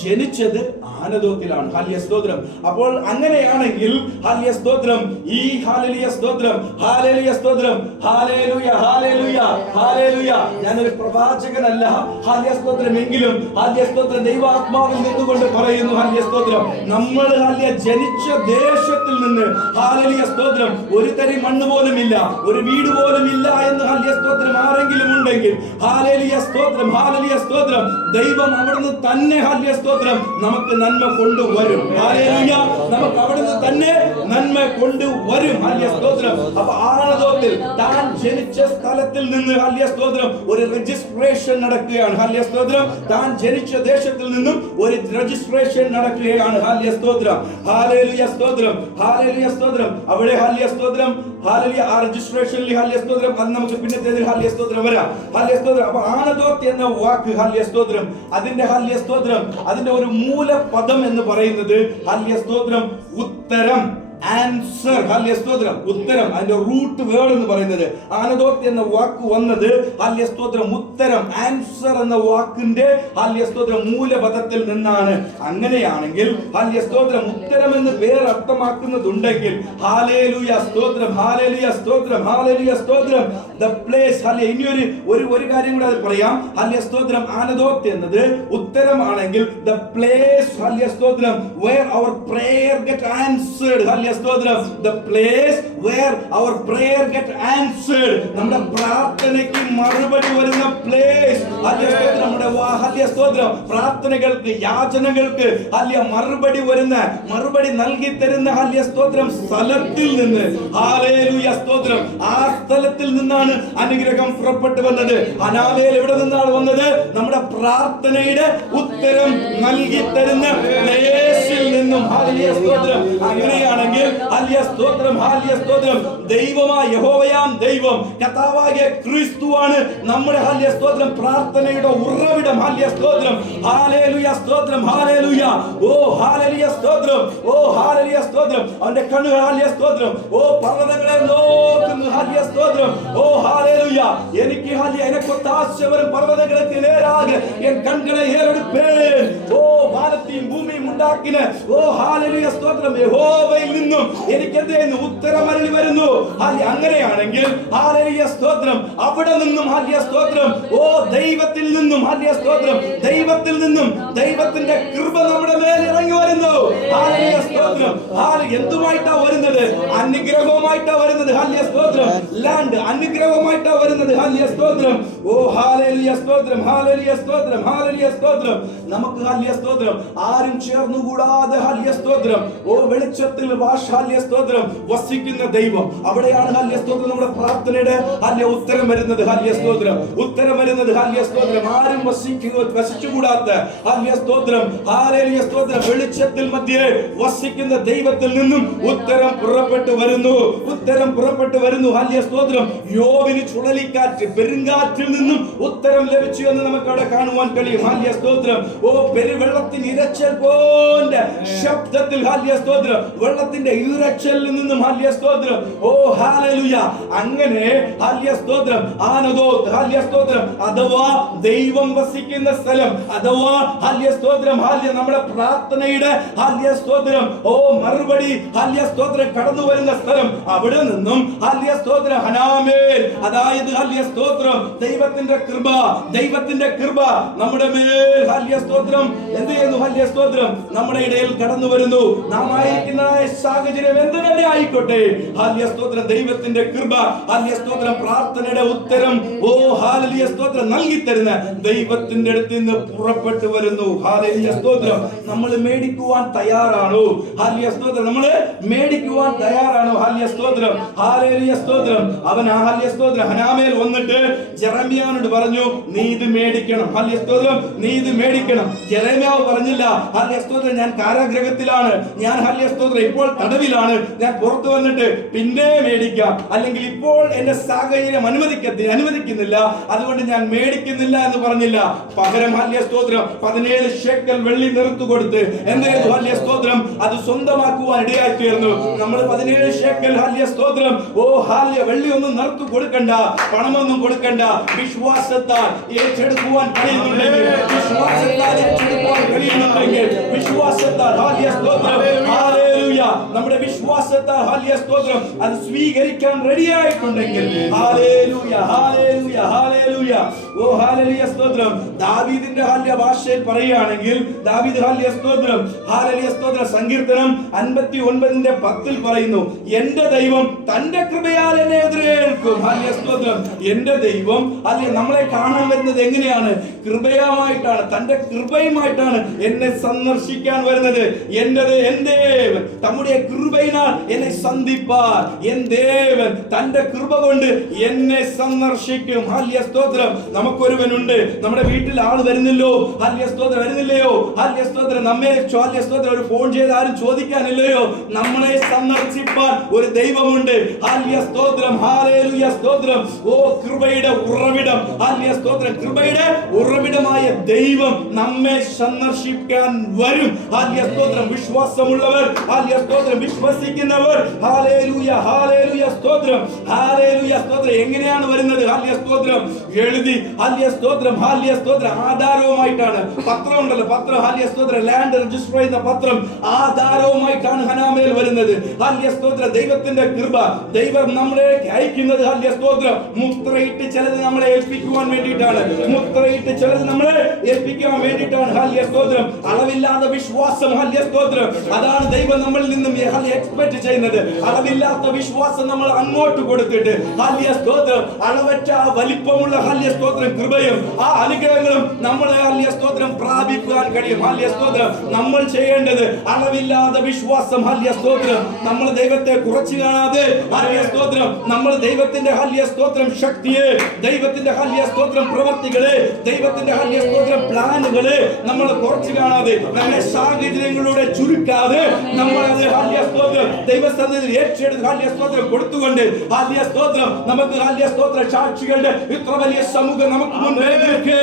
ജനിച്ചത് ആനദോത്തിലാണ്. ഹല്ലേലൂയ സ്തോത്രം. അപ്പോൾ അങ്ങനെയാണെങ്കിൽ ഹല്ലേലൂയ സ്തോത്രം, ഈ ഹല്ലേലൂയ സ്തോത്രം, ഹല്ലേലൂയ സ്തോത്രം, ഹല്ലേലൂയ ഹല്ലേലൂയ ഹല്ലേലൂയ. ഞാനൊരു പ്രവാചകനല്ല, ഹല്ലേലൂയ സ്തോത്രം, എങ്കിലും ഹല്ലേലൂയ സ്തോത്രം ദൈവാത്മാവിൽ നിന്നുകൊണ്ട് പറയുന്നു ഹല്ലേലൂയ സ്തോത്രം, നമ്മൾ ഹല്ലേലൂയ ജനിച്ച ദേശത്തിൽ നിന്ന് ഹല്ലേലൂയ സ്തോത്രം ഒരു തരി മണ്ണ് പോലും ഇല്ല, ഒരു വീട് പോലും ഇല്ല എന്ന് ഹല്ലേലൂയ സ്തോത്രം ആരെങ്കിലും ഉണ്ടെങ്കിൽ ഹല്ലേലൂയ സ്തോത്രം, ഹല്ലേലൂയ സ്തോത്രം, ദൈവം അവിടുന്ന് തന്നെ ഹല്ലേലൂയ സ്തോത്രം നമുക്ക് നന്മ കൊണ്ടുവരും. ഹല്ലേലൂയ, നമുക്ക് അവിടുന്ന് തന്നെ നന്മ കൊണ്ടുവരും. ഹല്ലേലൂയ സ്തോത്രം. അപ്പൊ ആനദോത്തിൽ താൻ ജനിച്ച സ്ഥലത്തിൽ നിന്ന് ഹല്ലേലൂയ സ്തോത്രം ഒരു രജിസ്ട്രേഷൻ നടക്കുകയാണ്. ഹല്ലേലൂയ സ്തോത്രം. താൻ ജനിച്ച ദേശത്തിൽ നിന്നും ഒരു രജിസ്ട്രേഷൻ നടക്കുകയാണ്. ഹല്ലേലൂയ സ്തോത്രം, ഹല്ലേലൂയ സ്തോത്രം, ഹല്ലേലൂയ സ്തോത്രം. അവിടെ ഹല്ലേലൂയ സ്തോത്രം, ഹല്ലേലൂയ ആ രജിസ്ട്രേഷനിൽ ഹല്ലേലൂയ സ്തോത്രം അത് നമുക്ക് പിന്നത്തേതിൽ ഹല്ലേലൂയ സ്തോത്രം വരാം. ഹല്ലേലൂയ സ്തോത്രം. അപ്പൊ ആനദോത്ത് എന്ന വാക്ക് ഹല്ലേലൂയ സ്തോത്രം അതിന്റെ ഹല്ലേലൂയ സ്തോത്രം അതിന്റെ ഒരു മൂലപദം എന്ന് പറയുന്നത് ഹല്ലേലൂയ സ്തോത്രം ഉത്തരം, ആൻസർ. ഹല്ലേലൂയ സ്തോത്രം, ഉത്തരം. അതിന്റെ റൂട്ട് വേർഡ് എന്ന് പറയുന്നത് ആനദോത്ത് എന്ന വാക്ക് വന്നത് ഹല്ലേലൂയ സ്തോത്രം ഉത്തരം, ആൻസർ എന്ന വാക്കിന്റെ ഹല്ലേലൂയ സ്തോത്രം മൂലപദത്തിൽ നിന്നാണ്. അങ്ങനെയാണെങ്കിൽ ഹല്ലേലൂയ സ്തോത്രം ഉത്തരം എന്ന് പേര് അർത്ഥമാക്കുന്നതുണ്ടെങ്കിൽ ഹല്ലേലൂയ സ്തോത്രം, ഹല്ലേലൂയ സ്തോത്രം, ഹല്ലേലൂയ സ്തോത്രം, ദ പ്ലേസ്. ഹല്ലേലൂയ. ഇനി ഒരു കാര്യം കൂടെ പറയാം. ഹല്ലേലൂയ സ്തോത്രം ആനദോത്ത് എന്നത് ഉത്തരമാണെങ്കിൽ ദ പ്ലേസ് ഹല്ലേലൂയ സ്തോത്രം where our prayer get answered. Hallelujah സ്തോത്രം, the place where our prayer get answered. നമ്മുടെ പ്രാർത്ഥനയ്ക്ക് മറുപടി വരുന്ന place. ഹല്ലേലൂയ സ്തോത്രം. നമ്മുടെ ഹല്ലേലൂയ സ്തോത്രം പ്രാർത്ഥനകൾക്ക്, യാചനകൾക്ക് ഹല്ലേലൂയ മറുപടി നൽകി തരുന്ന ഹല്ലേലൂയ സ്തോത്രം സ്ഥലത്തിൽ നിന്ന് ഹല്ലേലൂയ സ്തോത്രം ആ സ്ഥലത്തിൽ നിന്നാണ് അനുഗ്രഹം പുറപ്പെട്ടു വന്നത്. അനാമേൽ എവിടെ നിന്നാണ് വന്നത്? നമ്മുടെ പ്രാർത്ഥനയുടെ ഉത്തരം നൽകി തരുന്ന പ്ലേസിൽ നിന്നും. ഹല്ലേലൂയ സ്തോത്രം. അങ്ങനെയാണെങ്കിൽ ഹല്ലേലൂയ സ്തോത്രം, ഹല്ലേലൂയ സ്തോത്രം, ദൈവമായ യഹോവയാം ദൈവം കർത്താവായ ക്രിസ്തുവാണ് നമ്മുടെ ഹല്ലേലൂയ സ്തോത്രം പ്രാർത്ഥനയുടെ ഉറവിടം. ഹല്ലേലൂയ സ്തോത്രം, ഹല്ലേലൂയ സ്തോത്രം, ഹല്ലേലൂയ. ഓ ഹല്ലേലൂയ സ്തോത്രം, ഓ ഹല്ലേലൂയ സ്തോത്രം. അവന്റെ കണ്ണുകൾ ഹല്ലേലൂയ സ്തോത്രം ഓ പർവ്വതങ്ങളെ നോക്കുന്നു. ഹല്ലേലൂയ സ്തോത്രം, ഓ ഹല്ലേലൂയ. എനിക്ക് ഹല്ലേലൂയ എനക്കൊത്താശ വരും പർവ്വതങ്ങൾക്ക് നേരാക എൻ കണ്ണുകളെ ഏറെടുപ്പേൻ. ഓ വാനത്തെയും ഭൂമിയും ഉണ്ടാക്കിന ഓ ഹല്ലേലൂയ സ്തോത്രം യഹോവയിൽ നിന്നും എനിക്ക് എന്തെയ്യുന്നു? ഉത്തരം അരുളി വരുന്നു. അങ്ങനെയാണെങ്കിൽ ഹല്ലേലൂയ സ്തോത്രം അവിടെ നിന്നും ഹല്ലേലൂയ സ്തോത്രം ഓ ദൈവത്തിൽ നിന്നും ഹല്ലേലൂയ സ്തോത്രം ദൈവത്തിൽ നിന്നും ദൈവത്തിന്റെ കൃപ നമ്മുടെ മേൽ ഇറങ്ങി വരുന്നു. ഹല്ലേലൂയ സ്തോത്രം. എന്തുമായിട്ടാ വരുന്നത്? അനുഗ്രഹവുമായിട്ടാ വരുന്നത്. ഹല്ലേലൂയ സ്തോത്രം. ലാൻഡ് അനുഗ്രഹവുമായിട്ടാ വരുന്നത്. ഹല്ലേലൂയ സ്തോത്രം. ഓ ഹല്ലേലൂയ സ്തോത്രം, ഹല്ലേലൂയ സ്തോത്രം, ഹല്ലേലൂയ സ്തോത്രം. നമുക്ക് ഹല്ലേലൂയ സ്തോത്രം ആരും ചേർന്നുകൂടാതെ ഹല്ലേലൂയ സ്തോത്രം ഓ വെളിച്ചത്തിൽ ഹല്ലേലൂയ സ്തോത്രം വസിക്കുന്ന ദൈവം. അവിടെയാണ് ഹല്ലേലൂയ സ്തോത്രം നമ്മുടെ പ്രാർത്ഥനയുടെ ഹല്ലേലൂയ ഉത്തരം വരുന്നത്. ഹല്ലേലൂയ സ്തോത്രം ഉത്തരം വരുന്നത്. ഹല്ലേലൂയ സ്തോത്രം ആരും വസിച്ചുകൂടാത്ത ഹല്ലേലൂയ സ്തോത്രം, ഹല്ലേലൂയ സ്തോത്രം വെളിച്ചത്തിൽ മധ്യേ വസിക്കുന്ന ദൈവത്തിൽ നിന്നും ഉത്തരം പുറപ്പെട്ടു വരുന്നു. ഉത്തരം പുറപ്പെട്ടു വരുന്നു. ഹല്ലേലൂയ സ്തോത്രം. യോബിന് ചുഴലിക്കാറ്റ്, പെരുങ്കാറ്റിൽ നിന്നും ഉത്തരം ലഭിച്ചു എന്ന് നമുക്ക് അവിടെ കാണുവാൻ കഴിയും. ഹല്ലേലൂയ സ്തോത്രം. ഓ പെരുവെള്ളത്തിന് ഇരച്ചൽ പോലെ ശബ്ദത്തിൽ ഹല്ലേലൂയ സ്തോത്രം വെള്ളത്തിന്റെ ഇരച്ചലിൽ നിന്നും ഹല്ലേലൂയ സ്തോത്രം ഓ ഹല്ലേലൂയ. അങ്ങനെ ഹല്ലേലൂയ സ്തോത്രം ആനദോത്ത് ഹല്ലേലൂയ സ്തോത്രം അഥവാ ദൈവം വസിക്കുന്ന സ്ഥലം, അഥവാ ഹല്ലേലൂയ സ്തോത്രം ഹല്ലേലൂയ നമ്മുടെ പ്രാർത്ഥനയുടെ ഹല്ലേലൂയ സ്തോത്രം ഓ മറുപടി ഹല്ലേലൂയ സ്തോത്രം കടന്നു വരുന്ന സ്ഥലം. അവിടെ നിന്നും ഹല്ലേലൂയ സ്തോത്രം ഹനാമേൽ, അതായത് ഹല്ലേലൂയ സ്തോത്രം ദൈവത്തിന്റെ കൃപ, ദൈവത്തിന്റെ കൃപ നമ്മുടെ മേൽ ഹല്ലേലൂയ സ്തോത്രം എന്ത് ചെയ്യുന്നു? ഹല്ലേലൂയ സ്തോത്രം നമ്മുടെ ഇടയിൽ കടന്നു വരുന്നു. നാം ആയിരിക്കുന്ന സാഹചര്യം എന്ത് തന്നെ ആയിക്കോട്ടെ ഹല്ലേലൂയ സ്തോത്രം ദൈവത്തിന്റെ കൃപ, ഹല്ലേലൂയ സ്തോത്രം പ്രാർത്ഥനയുടെ ഉത്തരം ഓ ഹല്ലേലൂയ സ്തോത്രം നൽകി തരുന്ന ദൈവത്തിന്റെ അടുത്ത് നിന്ന് പുറപ്പെട്ടു വരുന്നു. ഹല്ലേലൂയ സ്തോത്രം. നമ്മൾ മേടിക്കുവാൻ തയ്യാറാണോ? ഹല്ലേലൂയ സ്തോത്രം. നമ്മൾ മേടിക്കുവാൻ തയ്യാറാണോ? ഹല്ലേലൂയ സ്തോത്രം, ഹല്ലേലൂയ സ്തോത്രം. അവൻ ഹല്ലേലൂയ സ്തോത്രം ഹനാമേൽ വന്നിട്ട് ജെറമ്യാവിനോട് പറഞ്ഞു, നീ ഇത് മേടിക്കണം. ഹല്ലേലൂയ സ്തോത്രം, നീ ഇത് മേടിക്കണം. ജെറമ്യാവ് പറഞ്ഞില്ല, ഹല്ലേലൂയ സ്തോത്രം ഞാൻ കാരാഗൃഹത്തിലാണ്, ഞാൻ ഹല്ലേലൂയ സ്തോത്രം ഇപ്പോൾ തടവിലാണ്, ഞാൻ പുറത്തു വന്നിട്ട് പിന്നെ മേടിക്കാം, അല്ലെങ്കിൽ ഇപ്പോൾ എന്റെ സാഹചര്യം അനുവദിക്കുന്നില്ല, അതുകൊണ്ട് ഞാൻ മേടിക്കുന്നില്ല എന്ന് പറഞ്ഞില്ല. കൊടുത്തില്ല. പകരം ഹല്യ സ്തോത്രം 17 ഷെക്കൽ വെള്ളി നിർത്തു കൊടുത്ത് എന്ത് ചെയ്തു? ഹല്യ സ്തോത്രം അത് സ്വന്തമാക്കുവാൻ ഇടയായി തീർന്നു. നമ്മൾ 17 ഷെക്കൽ ഹല്യ സ്തോത്രം ഹല്യ വെള്ളി ഒന്നും നിർത്തു കൊടുക്കണ്ട, പണമൊന്നും കൊടുക്കണ്ട. വിശ്വാസത്താൽ ഏറ്റെടുക്കുവാൻ കഴിയുന്നുണ്ടെങ്കിൽ, വിശ്വാസത്താൽ ഏറ്റെടുക്കുവാൻ കഴിയുന്നുണ്ടെങ്കിൽ, വിശ്വാസത്താൽ ഹല്യ സ്തോത്രം ഹല്ലേലൂയ, നമ്മുടെ വിശ്വാസത്താൽ ഹല്യ സ്തോത്രം അത് സ്വീകരിക്കാൻ റെഡിയായിട്ടുണ്ടെങ്കിൽ ഹല്ലേലൂയ ഹല്ലേലൂയ ഹല്ലേലൂയ ഹല്ലേലൂയ സ്തോത്രം. ദാവീദിന്റെ ഹല്യ ഭാഷയിൽ പറയുകയാണെങ്കിൽ ദാവീദ് ഹല്യ സ്തോത്രം ഹല്ലേലൂയ സ്തോത്രം സങ്കീർത്തനം 59:10 പറയുന്നു, എന്റെ ദൈവം തന്റെ കൃപയാൽ എന്നെ എതിരേൽക്കും. ഹല്യ സ്തോത്രം. എന്റെ ദൈവം അല്ലെ നമ്മളെ കാണാൻ വരുന്നത് എങ്ങനെയാണ്? കൃപയുമായിട്ടാണ്, തന്റെ കൃപയുമായിട്ടാണ് എന്നെ സന്ദർശിക്കാൻ വരുന്നത്. എൻ ദേവൻ തമ്മുடைய കൃപയിനാൽ എന്നെ സന്ധിപ്പാൻ എൻ ദേവൻ തന്റെ കൃപ കൊണ്ട് എന്നെ സന്ദർശിക്കും. ഹല്യ സ്തോത്രം. നമുക്കൊരുവനുണ്ട്, നമ്മുടെ വീട്ടിൽ ആൾ വരുന്നില്ലോ, ഹല്യ സ്തോത്രം വരുന്നില്ലയോ? ഹല്യ സ്തോത്രം. നമ്മെ ഹല്യ സ്തോത്രം ഒരു ഫോൺ ചെയ്ത് ആരും ചോദിക്കാനില്ലയോ? നമ്മളെ സന്ദർശിപ്പാൻ ഒരു ദൈവമുണ്ട്. ഹല്യ സ്തോത്രം ഹല്ലേലൂയ സ്തോത്രം. കൃപയുടെ ഉറവിടം, ഹല്യ സ്തോത്രം, കൃപയുടെ ഉറവിടമായ ദൈവം നമ്മെ സന്ദർശിക്കാൻ വരും. ഹല്യ സ്തോത്രം. വിശ്വാസമുള്ളവർ, ഹല്യ സ്തോത്രം, വിശ്വസിക്കുന്നവർ, ഹല്ലേലൂയ ഹല്ലേലൂയ സ്തോത്രം ഹല്ലേലൂയ സ്തോത്രം. എങ്ങനെയാണ് വരുന്നത്? ഹല്യ സ്തോത്രം എഴുതി, ഹല്യ സ്തോത്രം ഹല്യ സ്തോത്രം ആധാരവുമായിട്ടാണ്. പത്രം ഉണ്ടല്ലോ, പത്രം, ഹല്യ സ്തോത്രം, ലാൻഡ് രജിസ്റ്റർ ചെയ്യുന്ന പത്രം ആധാരവുമായിട്ടാണ് ഹനാമേൽ വരുന്നത്. ഹല്യ സ്തോത്രം. ദൈവത്തിന്റെ കൃപ, ദൈവം നമ്മളെ അയക്കുന്നത് ഹല്യ സ്തോത്രം മുദ്രയിട്ട് ചിലത് നമ്മളെ ഏൽപ്പിക്കുവാൻ വേണ്ടിയിട്ടാണ്. മുദ്രയിട്ട് ചിലത് നമ്മളെ ഏൽപ്പിക്കാൻ വേണ്ടിയിട്ടാണ്. ഹല്യ സ്തോത്രം. അളവില്ലാത്ത വിശ്വാസം, ഹല്യ സ്തോത്രം, അതാണ് ദൈവം നമ്മളിൽ നിന്നും എക്സ്പെക്ട് ചെയ്യുന്നത്. അളവില്ലാത്ത വിശ്വാസം നമ്മൾ അങ്ങോട്ട് കൊടുത്തിട്ട് ഹല്യ സ്തോത്രം അളവറ്റ വലിപ്പമുള്ള ഹല്യ സ്തോത്രം കൃപയും ആ അനുഗ്രഹങ്ങളും നമ്മളെ ഹല്യ സ്തോത്രം പ്രാപിക്കാൻ കഴിയും. ഹല്യ സ്തോത്രം. നമ്മൾ ചെയ്യേണ്ടത് അളവില്ലാത്ത വിശ്വാസം, ഹല്യ സ്തോത്രം, നമ്മൾ ദൈവത്തെ കുറച്ചു കാണാതെ, ഹല്യ സ്തോത്രം, നമ്മൾ ദൈവത്തിന്റെ ഹല്യ സ്തോത്രം ശക്തിയെ, ദൈവത്തിന്റെ ഹല്യ സ്തോത്രം പ്രവൃത്തികളെ, ദൈവത്തിന്റെ ഹല്യ സ്തോത്രം പ്ലാനുകളെ നമ്മൾ കുറച്ചു കാണാതെ, നമ്മളെ സാഹചര്യങ്ങളുടെ ചുരുക്കാതെ നമ്മൾ ഹല്യ സ്തോത്രം ദൈവസന്നിധിയിൽ ഏറ്റെടുത്ത് ഹല്യ സ്തോത്രം കൊടുത്തുകൊണ്ട് ഹല്യ സ്തോത്രം നമുക്ക് ഹല്യ സ്തോത്രം സാക്ഷികളുടെ ഇത്ര വലിയ സമൂഹം നമുക്ക് മുൻപേ നിൽക്കേ,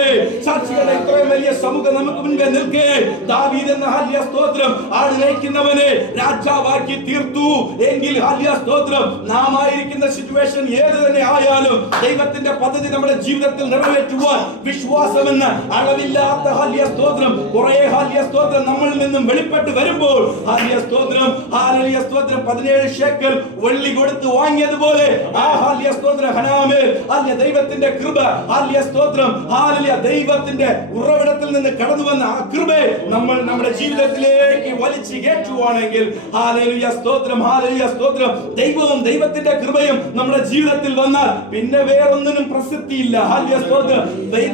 സാക്ഷികളുടെ ഇത്രയും വലിയ സമൂഹം നമുക്ക് മുൻപേ നിൽക്കേ. ദാവീദ് എന്ന ഹല്യ സ്തോത്രം ആട് നയിക്കുന്നവനെ രാജാവാക്കി തീർത്തു എങ്കിൽ ഹല്യ സ്തോത്രം നാം ആയിരിക്കുന്ന സിറ്റുവേഷൻ ഏത് തന്നെ ആയാലും ദൈവത്തിന്റെ പദ്ധതി നമ്മുടെ ജീവിതത്തിൽ നിറവേറ്റുവാൻ വിശ്വാസമെന്ന അളവില്ലാത്ത ഹല്യ സ്തോത്രം കുറെ ഹല്യ സ്തോത്രം നമ്മളിൽ നിന്നും വെളിപ്പെട്ട് വരുമ്പോൾ ഹല്യ സ്തോത്രം ഹല്ലേലൂയ സ്തോത്രം 17 ഷെക്കൽ വെള്ളി കൊടുത്ത് വാങ്ങിയതുപോലെ ആ ഹല്യ സ്തോത്രം ഹനാമേൽ ഹല്യ ദൈവത്തിന്റെ കൃപ, ഹല്യ സ്തോത്രം ഹല്ലേലൂയ ദൈവത്തിന്റെ ഉറവിടത്തിൽ നിന്ന് കടന്നു വന്ന ആ കൃപയെ നമ്മൾ നമ്മുടെ ജീവിതത്തിലേക്ക് വലിച്ചു കയറ്റുവാണെങ്കിൽ ഹല്ലേലൂയ സ്തോത്രം ഹല്ലേലൂയ സ്തോത്രം ദൈവവും ദൈവത്തിന്റെ കൃപയും നമ്മുടെ ജീവിതത്തിൽ വന്നാൽ പിന്നെ വേറൊന്നിനും പ്രസക്തിയില്ല. ഹല്യ സ്തോത്രം.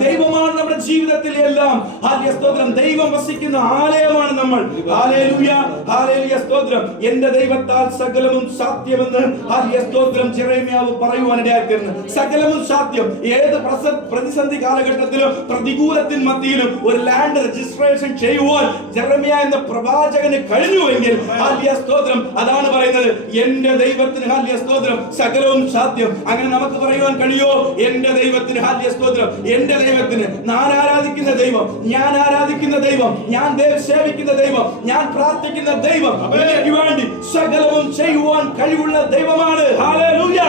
ദൈവമാണ് നമ്മുടെ ജീവിതത്തിൽ എല്ലാം. ഹല്യ സ്തോത്രം. ദൈവം വസിക്കുന്ന ആലയമാണ് നമ്മൾ. ഹല്ലേലൂയ ഹല്ലേലൂയ സ്തോത്രം. എന്റെ ദൈവത്താൽ സകലവും സാധ്യമെന്ന് ഹല്യ സ്തോത്രം യെരമ്യാവ് പറയുവാനിടയാക്കുന്നു. സകലവും സാധ്യം. ഏത് പ്രതിസന്ധി കാലഘട്ടത്തിലും പ്രതികൂലത്തിൻ മധ്യയിലും ഒരു ലാൻഡ് രജിസ്ട്രേഷൻ ചെയ്യുവാൻ യെരമ്യാ എന്ന പ്രവാചകന് കഴിഞ്ഞുവെങ്കിൽ ഹല്യ സ്തോത്രം അതാണ് പറയുന്നത്, എന്റെ ദൈവത്തിന് ഹല്യ സ്തോത്രം സകലവും സാധ്യം. അങ്ങനെ നമുക്ക് പറയുവാൻ കഴിയോ? എന്റെ ദൈവത്തിന് ഹല്യ സ്തോത്രം, എന്റെ ദൈവത്തിന്, ഞാൻ ആരാധിക്കുന്ന ദൈവം, ഞാൻ ആരാധിക്കുന്ന ദൈവം, ഞാൻ സേവിക്കുന്ന ദൈവം, ഞാൻ പ്രാർത്ഥിക്കുന്ന ദൈവം എനിക്ക് വേണ്ടി സകലവും ചെയ്യുവാൻ കഴിവുള്ള ദൈവമാണ്. Hallelujah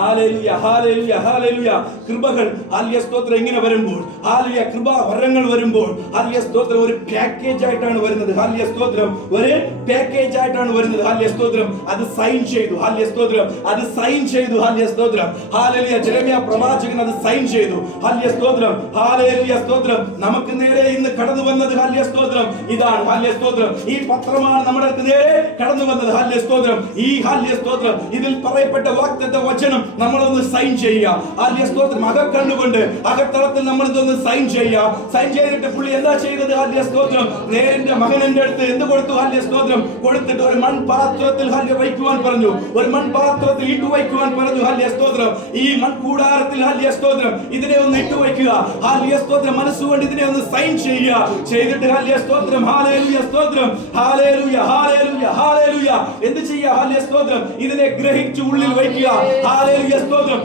hallelujah hallelujah hallelujah. കൃപകൾ ഹല്യ സ്തോത്രം ഇങ്ങനെ വരുമ്പോൾ, ഹല്ലേലൂയ കൃപ വരങ്ങൾ വരുമ്പോൾ ഹല്യ സ്തോത്രം ഒരു പാക്കേജ് ആയിട്ടാണ് വരുന്നത്. ഹല്യ സ്തോത്രം ഒരു പാക്കേജ് ആയിട്ടാണ് വരുന്നത്. ഹല്യ സ്തോത്രം അത് സൈൻ ചെയ്തു. ഹല്യ സ്തോത്രം അത് സൈൻ ചെയ്തു. ഹല്യ സ്തോത്രം ഹല്ലേലൂയ. യെരമ്യാ പ്രവാചകൻ അത് സൈൻ ചെയ്തു. ഹല്യ സ്തോത്രം ഹല്ലേലൂയ സ്തോത്രം. നമുക്ക് നേരെ ഇന്ന് കടന്നു വന്നത് ഹല്യ സ്തോത്രം ഇതാണ്. ഹല്യ സ്തോത്രം ഈ പത്രമാണ് നമ്മുടെ നേരെ കടന്നു വന്നത്. ഹല്യ സ്തോത്രം ഈ ഹല്യ സ്തോത്രം ഇതിൽ പറയപ്പെട്ട വാഗ്ദത്ത വചനം നമ്മളൊന്ന് സൈൻ ചെയ്യുക. ഹല്യ സ്തോത്രം അകക്കണ്ണുകൊണ്ട് അകത്തളത്തിൽ നമ്മൾ ഇതൊന്ന് സൈൻ ചെയ്യുക. സൈൻ ചെയ്തിട്ട് പുള്ളി എന്താ ചെയ്തത്? ഹല്യ സ്തോത്രം നേരിന്റെ മകന്റെ അടുത്ത് എന്ത് കൊടുത്തു? ഹല്യ സ്തോത്രം കൊടുത്തിട്ട് ഒരു മൺപാത്രത്തിൽ ഹല്യ വയ്ക്കുവാൻ പറഞ്ഞു. ഒരു മൺപാത്രത്തിൽ ഇട്ടു വയ്ക്കുവാൻ പറഞ്ഞു. ഹല്യ സ്തോത്രം ഈ മൺകൂടാരത്തിൽ ഹല്യ സ്തോത്രം ഇതിനെ ഒന്ന് ഇട്ടു വയ്ക്കുക. ഹല്യ സ്തോത്രം മനസ്സുകൊണ്ട് ഇതിനെ ഒന്ന് സൈൻ ചെയ്യുക. ചെയ്തിട്ട് ഹല്യ സ്തോത്രം ഹല്ലേലൂയ സ്തോത്രം ഹല്ലേലൂയ ഹല്ലേലൂയ ഹല്ലേലൂയ എന്ത് ചെയ്യുക? ഹല്യ സ്തോത്രം ഇതിനെ ഗ്രഹിച്ച് ഉള്ളിൽ വയ്ക്കുക. ഹല്ലേലൂയ ഹല്ലേലൂയ സ്തോത്രം.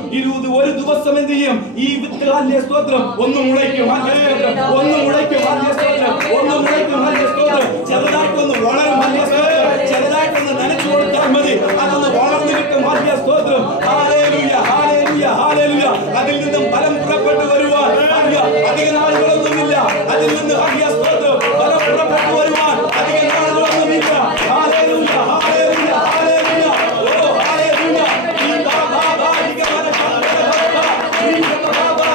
ഒരു ദിവസം എന്ത് ചെയ്യും? ഈ വിത്ത് ഹല്ലേലൂയ സ്തോത്രം ഒന്ന് മുളയ്ക്കും. ഹല്ലേലൂയ സ്തോത്രം ഒന്ന് മുളയ്ക്കും. ഹല്ലേലൂയ സ്തോത്രം ഒന്ന് മുളയ്ക്കും. ഹല്ലേലൂയ സ്തോത്രം ചെറുതായിട്ടൊന്ന് വളരും. ഹല്ലേലൂയ സ്തോത്രം ചെറുതായിട്ടൊന്ന് നനച്ചു കൊടുത്താൽ മതി, അതൊന്ന് വളർന്നു കിട്ടും. ഹല്ലേലൂയ സ്തോത്രം. Hallelujah hallelujah hallelujah. അതിൽ നിന്നും ഫലം പുറപ്പെട്ടു വരുവാൻ അധിക നാളുകളൊന്നുമില്ല. അതിൽ നിന്ന് ഹല്ലേലൂയ സ്തോത്രം ഫലം പുറപ്പെട്ടു വരുവാൻ അധിക നാളുകളൊന്നുമില്ല. Hallelujah hallelujah hallelujah. ഓ ഹല്ലേലൂയ. ഈ ബാബാ ബാലിക മനഃശാന്തര ബാബാ ഈ ബാബാ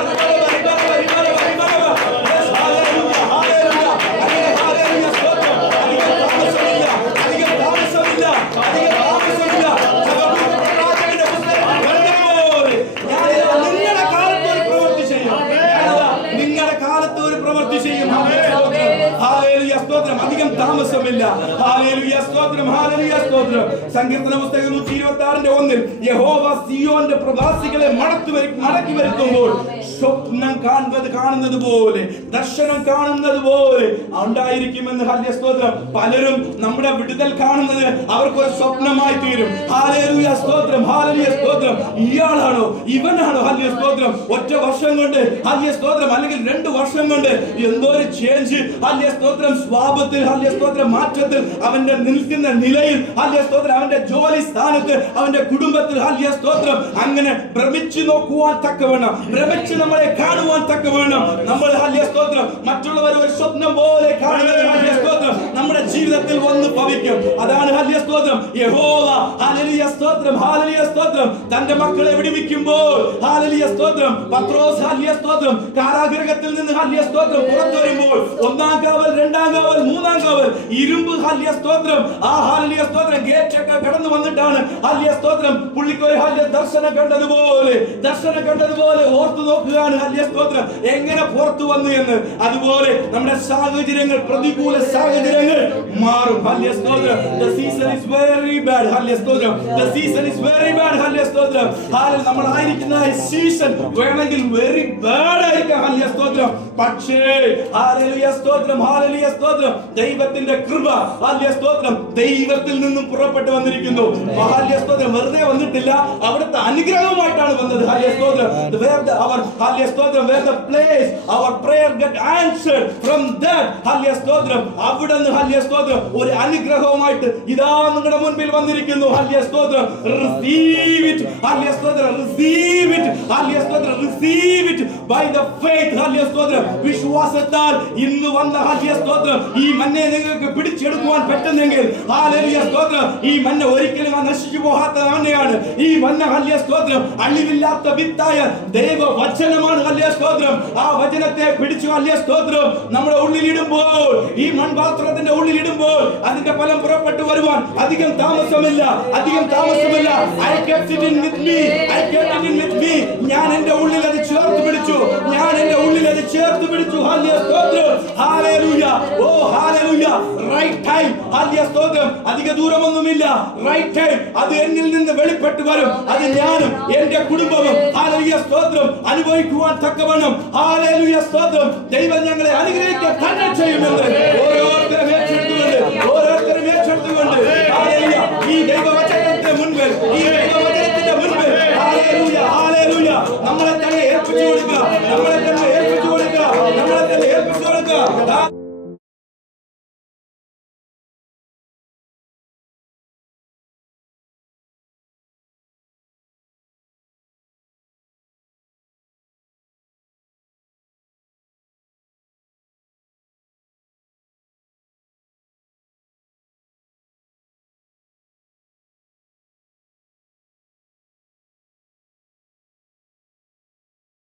അധികം താമസമില്ല. ഹല്ലേലൂയ സ്തോത്രം. ഹല്ലേലൂയ സ്തോത്രം. സങ്കീർത്തന പുസ്തകം 126:1 യഹോവ സിയോന്റെ പ്രവാസികളെ മടക്കി വരുത്തുമ്പോൾ സ്വപ്നം കാണുന്നത് പോലെ, ദർശനം കാണുന്നത് പോലെ ഉണ്ടായിരിക്കുമെന്ന്. ഹല്ലേലൂയ സ്തോത്രം. പലരും നമ്മുടെ വിടുതൽ കാണുന്നത് അവർക്കൊരു സ്വപ്നമായി തീരും. ഹല്ലേലൂയ സ്തോത്രം. ഹല്ലേലൂയ സ്തോത്രം. ഇയാളാണോ ഇവനാണോ? ഹല്ലേലൂയ സ്തോത്രം. ഒറ്റ വർഷം കൊണ്ട് ഹല്ലേലൂയ സ്തോത്രം അല്ലെങ്കിൽ 2 വർഷം കൊണ്ട് എന്തോ ഒരു ചേഞ്ച് ഹല്ലേലൂയ സ്തോത്രം സ്വഭാവത്തിൽ ഹല്ലേലൂയ സ്തോത്രം മാറ്റത്തിൽ അവന്റെ നിൽക്കുന്ന നിലയിൽ ഹല്ലേലൂയ സ്തോത്രം അവന്റെ ജോലി സ്ഥാനത്ത് അവന്റെ കുടുംബത്തിൽ ഹല്ലേലൂയ സ്തോത്രം അങ്ങനെ ഭ്രമിച്ചു നോക്കുവാൻ തക്കവണ്ണം, ഭ്രമിച്ച് നമ്മളെ കാണുവാൻ തക്കവണ്ണം നമ്മൾ ഹല്ലേലൂയ സ്തോത്രം മറ്റുള്ളവർ ഒരു സ്വപ്നം പോലെ കാണുന്നത് ഹല്ലേലൂയ സ്തോത്രം നമ്മുടെ ജീവിതത്തിൽ വന്ന് ഭവിക്കും. അതാണ് ഹല്ലേലൂയ സ്തോത്രം. യഹോവ ഹല്ലേലൂയ സ്തോത്രം ഹല്ലേലൂയ സ്തോത്രം തന്റെ മക്കളെ വിടുവിക്കുമ്പോൾ ഹല്ലേലൂയ സ്തോത്രം പത്രോസ് ഹല്ലേലൂയ സ്തോത്രം കാരാഗൃഹത്തിൽ നിന്ന് ഹല്ലേലൂയ സ്തോത്രം പുറത്തു വരുമ്പോൾ 1-ാം കാവൽ 2-ാം കാവൽ 3-ാം കാവൽ ഇരുമ്പ് ഹല്ലേലൂയ സ്തോത്രം ആ ഹല്ലേലൂയ സ്തോത്രം ഗേറ്റ് ഒക്കെ കടന്നു വന്നിട്ടാണ് ഹല്ലേലൂയ സ്തോത്രം പുള്ളിക്ക് ഒരു ഹല്ലേലൂയ ദർശനം കണ്ടതുപോലെ ഓർത്തു നോക്കുകയാണ് ഹല്ലേലൂയ സ്തോത്രം എങ്ങനെ പുറത്തു വന്നു എന്ന്. അതുപോലെ നമ്മുടെ സാഹചര്യങ്ങൾ, പ്രതികൂല സാഹചര്യങ്ങൾ മാറും. ഹല്ലേലൂയ സ്തോത്രം. The season is very bad. Hallelujah സ്തോത്രം. The season is very bad. Hallelujah സ്തോത്രം. ഹല്ലേലൂയ നമ്മൾ ആയിരിക്കുന്ന സീസൺ വേണമെങ്കിൽ വെരി ബാഡ് ആയിരിക്കാം. ഹല്ലേലൂയ സ്തോത്രം. പക്ഷേ ഹല്ലേലൂയ സ്തോത്രം ഹല്ലേലൂയ സ്തോത്രം ദൈവത്തിന്റെ കൃപ ഹല്ലേലൂയ സ്തോത്രം ദൈവത്തിൽ നിന്നും പുറപ്പെട്ടു വന്നിരിക്കുന്നു. ഹല്ലേലൂയ സ്തോത്രം വെറുതെ വന്നിട്ടില്ല, അവിടുത്തെ അനുഗ്രഹമായിട്ടാണ് വന്നത്. ഹല്ലേലൂയ സ്തോത്രം. ഹല്ലേലൂയ സ്തോത്രം where the place our prayer get answered from that hallelujah സ്തോത്രം അവിടുന്ന് ഹല്ലേലൂയ സ്തോത്രം ഒരു അനുഗ്രഹവുമായിട്ട് ഇതാ നിങ്ങളുടെ മുൻപിൽ വന്നിരിക്കുന്നു. ഹല്ലേലൂയ സ്തോത്രം. receive it. ഹല്ലേലൂയ സ്തോത്രം. receive it. ഹല്ലേലൂയ സ്തോത്രം. receive it by the faith. Hallelujah സ്തോത്രം വിശ്വാസത്താൽ ഇന്ന് വന്ന ഹല്ലേലൂയ സ്തോത്രം ഈ മന്നയെ നിങ്ങൾക്ക് പിടിച്ചെടുക്കുവാൻ പറ്റുന്നെങ്കിൽ ഹല്ലേലൂയ സ്തോത്രം ഈ മന്ന ഒരിക്കലും നശിച്ചു പോകാത്ത മന്നയാണ്. ഈ മന്ന ഹല്ലേലൂയ സ്തോത്രം അഴിവില്ലാത്ത വിത്തായ ദൈവ വചനമാണ്. ഹല്ലേലൂയ സ്തോത്രം. ആ വചനത്തെ പിടിച്ചു ഹല്ലേലൂയ സ്തോത്രം നമ്മുടെ ഉള്ളിലിടുമ്പോൾ, ഈ മൺപാത്രത്തിന്റെ ഉള്ളിലിടുമ്പോൾ അതിന്റെ ഫലം പുറപ്പെട്ടു വരുവാൻ അധികം താമസമില്ല. I kept it in with me. ഞാൻ എന്റെ ഉള്ളിൽ അത് ചേർത്ത് പിടിച്ചു. ഹല്ലേലൂയ സ്തോത്രം. ഹല്ലേലൂയ. ഓ ഹല്ലേലൂയ. Right time. ഹല്ലേലൂയ സ്തോത്രം. അധിക ദൂരമൊന്നുമില്ല. റൈറ്റ് ടൈം അത് എന്നിൽ നിന്ന് വെളിപ്പെട്ടു വരും. അത് ഞാനും എന്റെ കുടുംബവും ഹല്ലേലൂയ സ്തോത്രം അനുഭവിക്കുവാൻ തക്കവണ്ണം ഹല്ലേലൂയ സ്തോത്രം ദൈവം ഞങ്ങളെ അനുഗ്രഹിക്കാൻ തന്നെ ചെയ്യുമെന്ന് ഓരോരുത്തരും ഏറ്റെടുത്തുകൊണ്ട് ഹല്ലേലൂയ ഈ ദൈവവചനത്തിന്റെ മുൻപിൽ ഹല്ലേലൂയ നമ്മളെ തന്നെ ഏൽപ്പിച്ചു കൊടുക്കുക.